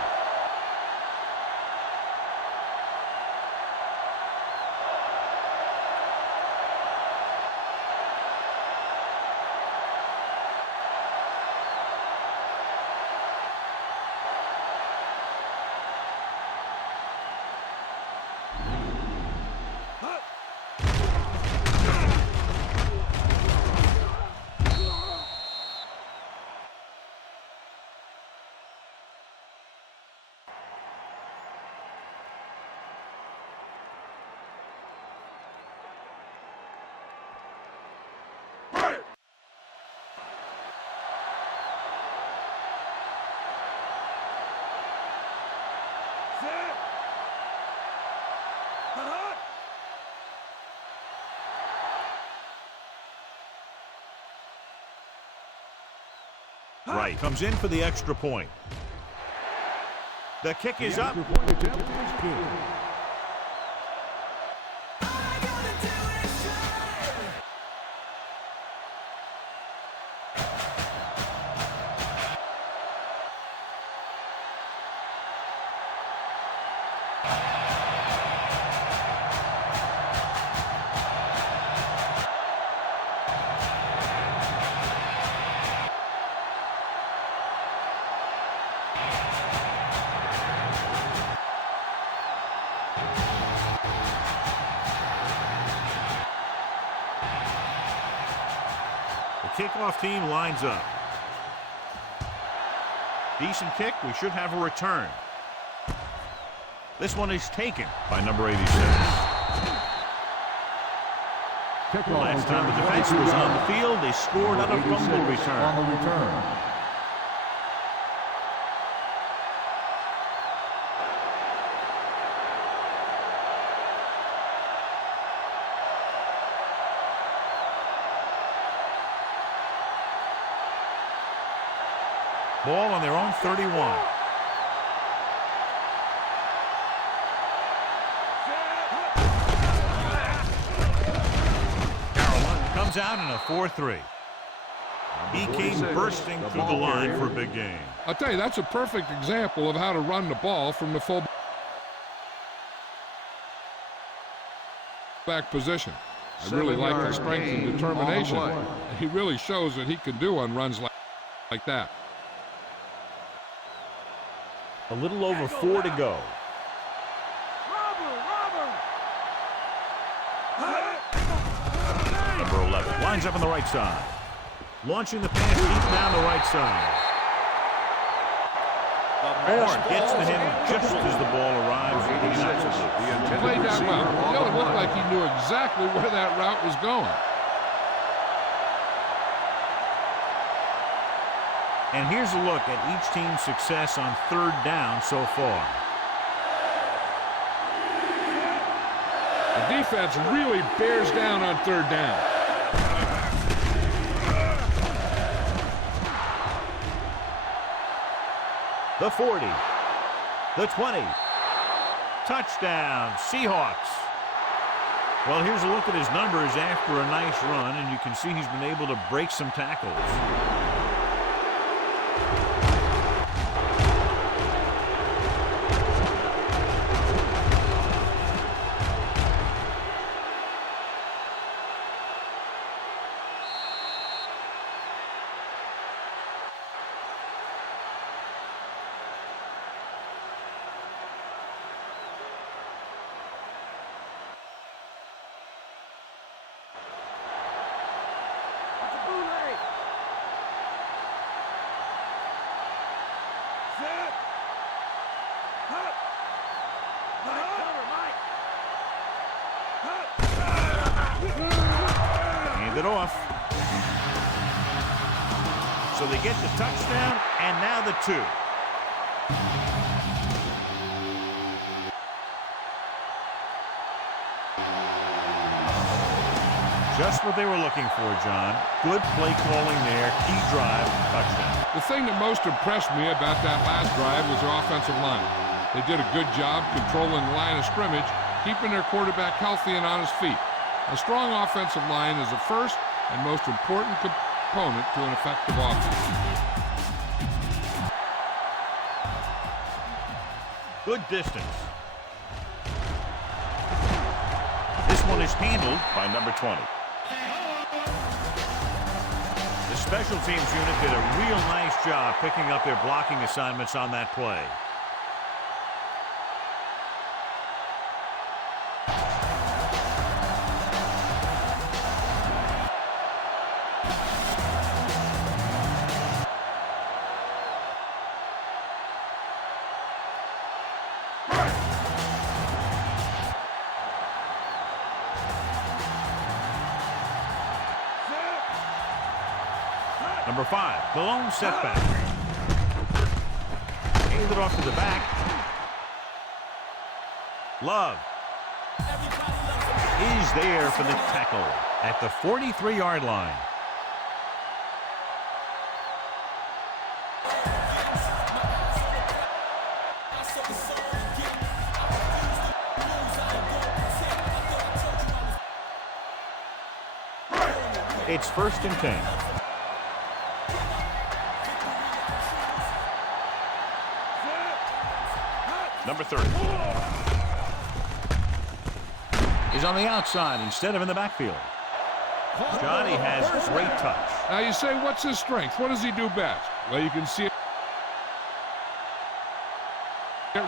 Right, comes in for the extra point. The kick is up. Kickoff team lines up. Decent kick. We should have a return. This one is taken by number 86. Last time the defense was on the field, they scored on a fumble return. Ball on their own 31. Carolina comes out in a 4-3. He came bursting through the line for a big game. I'll tell you, that's a perfect example of how to run the ball from the full back position. I really like his strength and determination. He really shows that he can do on runs like that. A little over 4 to go. Number 11 lines up on the right side. Launching the pass deep down the right side. Horn gets to him just as the ball arrives. He played that well. It looked like he knew exactly where that route was going. And here's a look at each team's success on 3rd down so far. The defense really bears down on 3rd down. The 40, the 20, touchdown, Seahawks. Well, here's a look at his numbers after a nice run, and you can see he's been able to break some tackles. Hand it off. So they get the touchdown, and now the 2. Just what they were looking for, John. Good play calling there. Key drive, touchdown. The thing that most impressed me about that last drive was their offensive line. They did a good job controlling the line of scrimmage, keeping their quarterback healthy and on his feet. A strong offensive line is the first and most important component to an effective offense. Good distance. This one is handled by number 20. The special teams unit did a real nice job picking up their blocking assignments on that play. Number 5, the lone setback. Hand it off to the back. Love is there for the tackle at the 43-yard line. It's 1st and 10. Number 30 is on the outside instead of in the backfield. Johnny has great touch. Now you say, what's his strength? What does he do best? Well, you can see it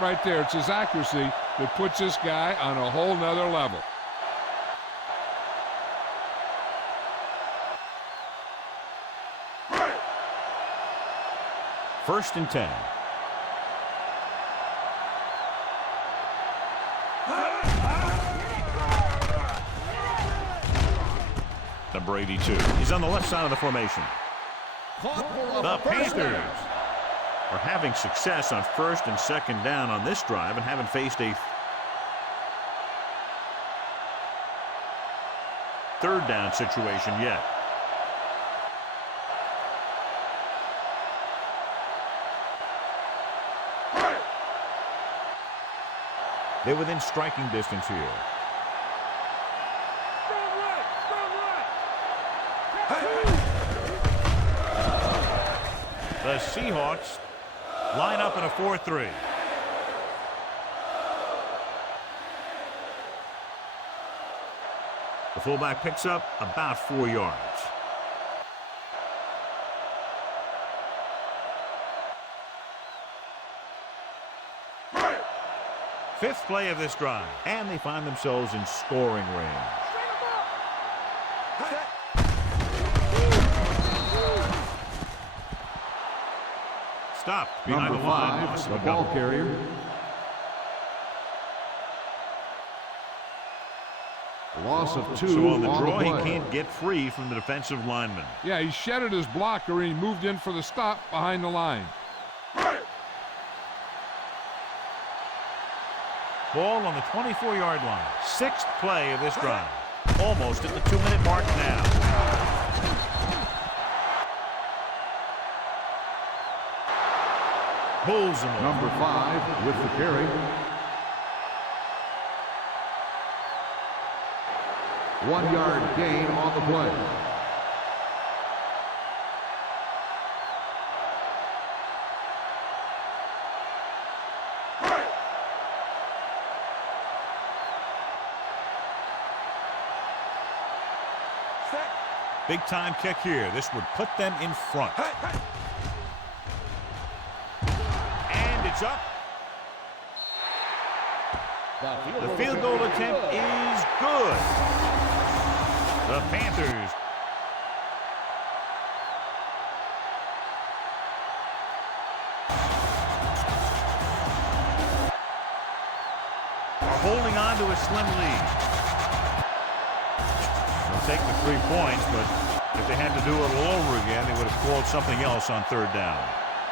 right there. It's his accuracy that puts this guy on a whole nother level. First and 10. Number 82. He's on the left side of the formation. The Panthers are having success on 1st and 2nd down on this drive and haven't faced a 3rd down situation yet. They're within striking distance here. The Seahawks line up in a 4-3. The fullback picks up about 4 yards. Fifth play of this drive, and they find themselves in scoring range. Stopped behind Number the line. 5, the ball carrier. Loss of 2 So on the draw, play. he can't get free from the defensive lineman. Yeah, he shedded his blocker and he moved in for the stop behind the line. Ball on the 24-yard line. 6th play of this drive. Almost at the 2-minute mark now. Pulls him over. Number 5 with the carry. 1 yard gain on the play. Big time kick here. This would put them in front. And it's up. The field goal attempt is good. The Panthers are holding on to a slim lead. They'll take the 3 points, but if they had to do it all over again, they would have called something else on third down.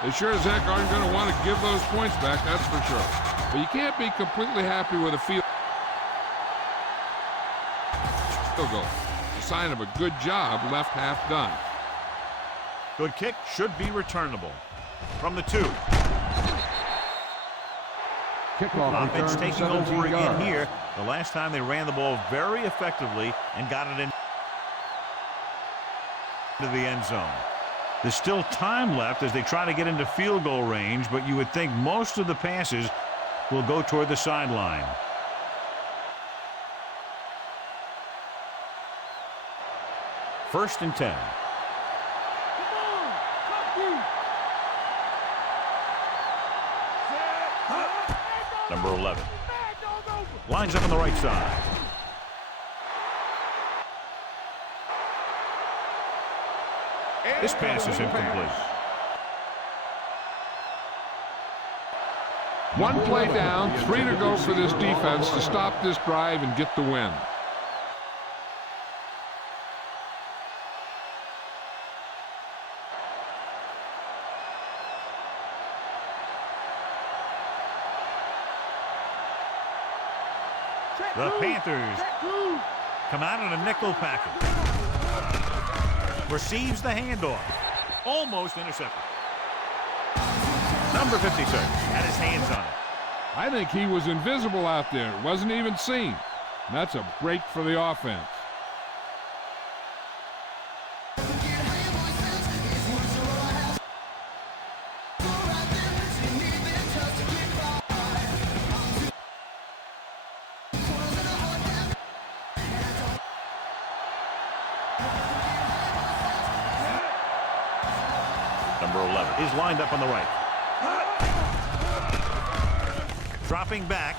They sure as heck aren't going to want to give those points back, that's for sure. But you can't be completely happy with a field goal. A sign of a good job left half done. Good kick, should be returnable. From the 2. Kickoff Offense return, taking over 17 again yards. here. The last time they ran the ball very effectively and got it into the end zone. There's still time left as they try to get into field goal range, but you would think most of the passes will go toward the sideline. First and 10. Number 11. Lines up on the right side. This pass is incomplete. One play down, 3 to go for this defense to stop this drive and get the win. The Panthers come out in a nickel package. Receives the handoff. Almost intercepted. Number 56 had his hands on it. I think he was invisible out there. Wasn't even seen. And that's a break for the offense. Number 11 is lined up on the right. Dropping back.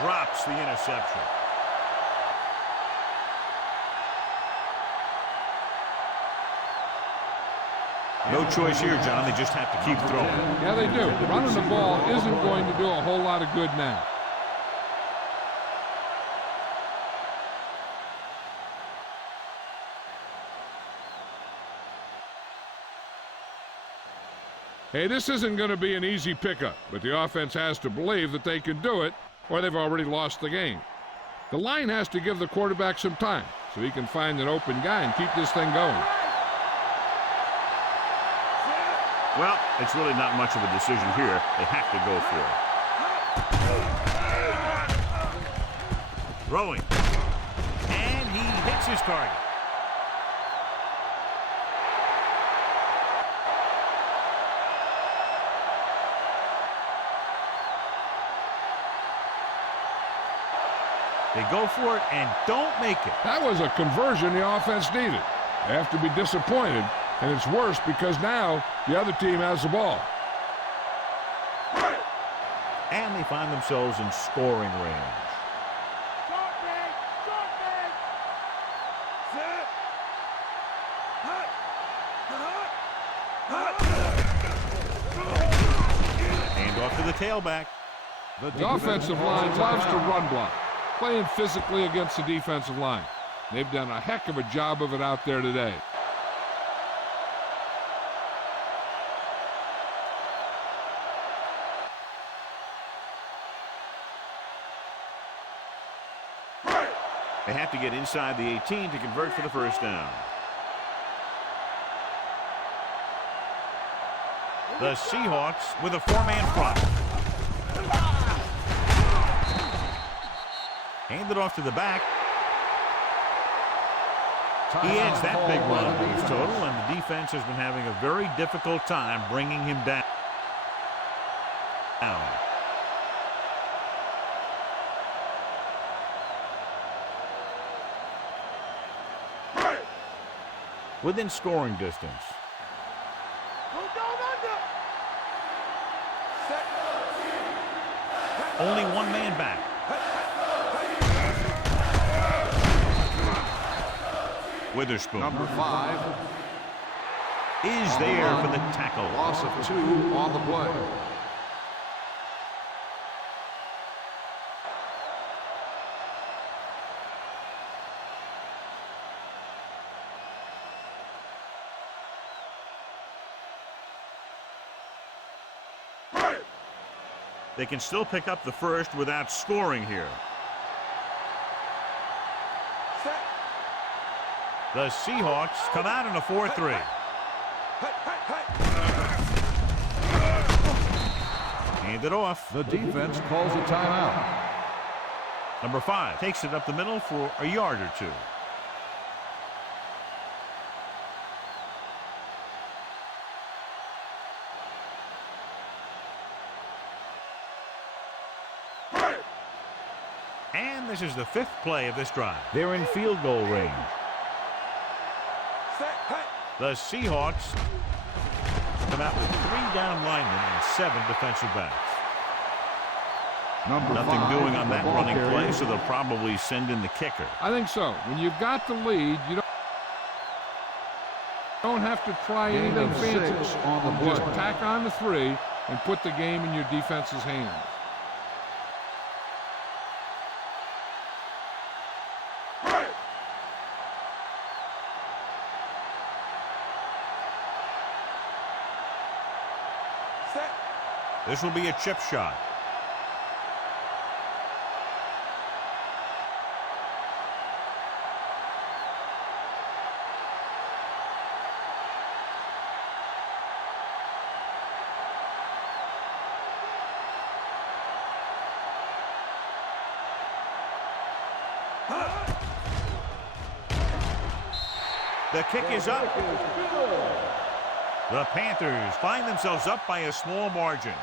Drops the interception. No choice here, John. They just have to keep throwing. Yeah, they do. Running the ball isn't going to do a whole lot of good now. Hey, this isn't going to be an easy pickup, but the offense has to believe that they can do it, or they've already lost the game. The line has to give the quarterback some time so he can find an open guy and keep this thing going. Well, it's really not much of a decision here. They have to go for it. Throwing. And he hits his target. They go for it and don't make it. That was a conversion the offense needed. They have to be disappointed, and it's worse because now the other team has the ball. And they find themselves in scoring range. Hand off to the tailback. The offensive line loves to run block, playing physically against the defensive line. They've done a heck of a job of it out there today. They have to get inside the 18 to convert for the first down. The Seahawks with a 4-man front. Hand it off to the back. He adds that big run to his total, and the defense has been having a very difficult time bringing him down. Within scoring distance. Go down under. Set. Only one man back. Witherspoon. Number 5 is there for the tackle. Loss of 2 on the play. They can still pick up the first without scoring here. Set. The Seahawks come out in a 4-3. Hand it off. The defense calls a timeout. Number 5 takes it up the middle for a yard or 2. And this is the 5th play of this drive. They're in field goal range. The Seahawks come out with 3 down linemen and 7 defensive backs. Nothing doing on that running play, so they'll probably send in the kicker. I think so. When you've got the lead, you don't have to try anything fancy. Just tack on the 3 and put the game in your defense's hands. This will be a chip shot. The kick is up. The Panthers find themselves up by a small margin.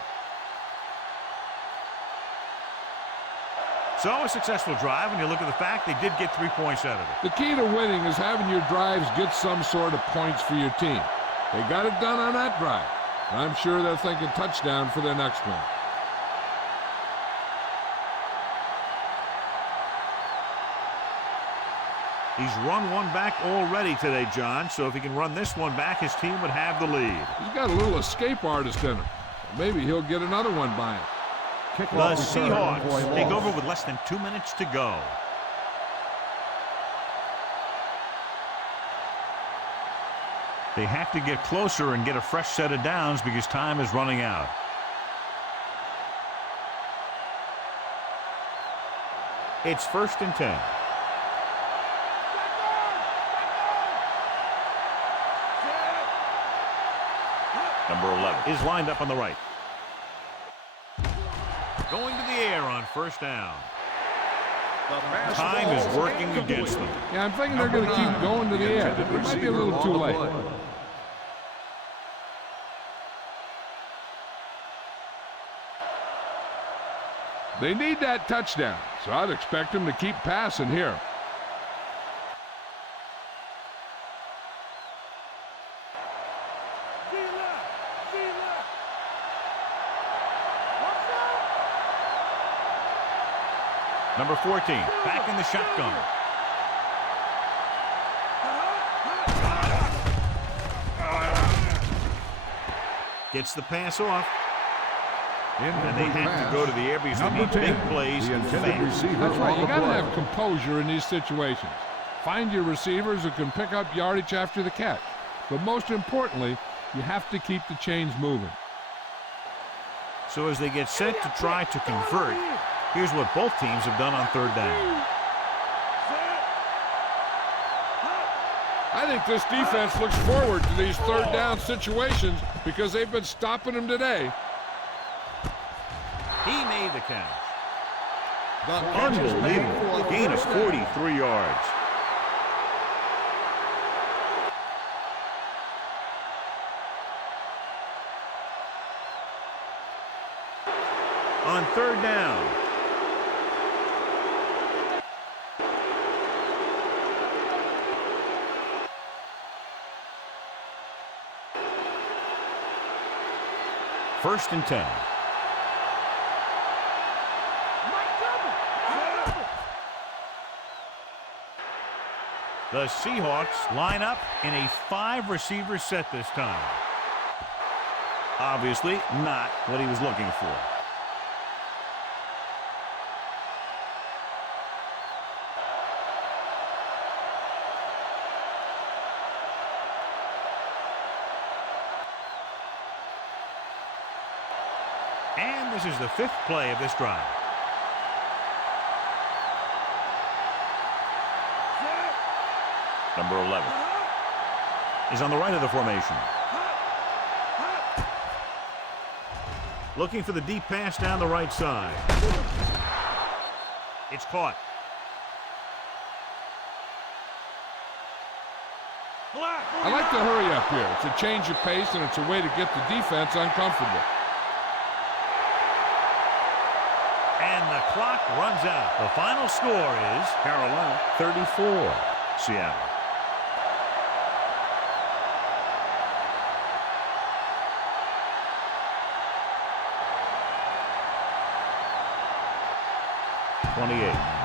So a successful drive when you look at the fact they did get 3 points out of it. The key to winning is having your drives get some sort of points for your team. They got it done on that drive. I'm sure they're thinking touchdown for their next one. He's run one back already today, John, so if he can run this one back, his team would have the lead. He's got a little escape artist in him. Maybe he'll get another one by him. The Seahawks take over with less than 2 minutes to go. They have to get closer and get a fresh set of downs because time is running out. It's 1st and 10. Number 11 is lined up on the right. Going to the air on 1st down. Time is working against them. Yeah, I'm thinking they're going to keep going to the air. It might be a little too late. They need that touchdown, so I'd expect them to keep passing here. Number 14, back in the shotgun. Gets the pass off. And they have to go to the air because they need big plays fast. That's right. You got to have composure in these situations. Find your receivers who can pick up yardage after the catch. But most importantly, you have to keep the chains moving. So as they get set to try to convert, here's what both teams have done on 3rd down. I think this defense looks forward to these 3rd down situations because they've been stopping them today. He made the catch. Unbelievable. Gain of 43 yards. on third down. First and 10. The Seahawks line up in a 5-receiver set this time. Obviously not what he was looking for. And this is the 5th play of this drive. Number 11 is on the right of the formation. Looking for the deep pass down the right side. It's caught. I like to hurry up here. It's a change of pace, and it's a way to get the defense uncomfortable. And the clock runs out. The final score is Carolina 34, Seattle. '28.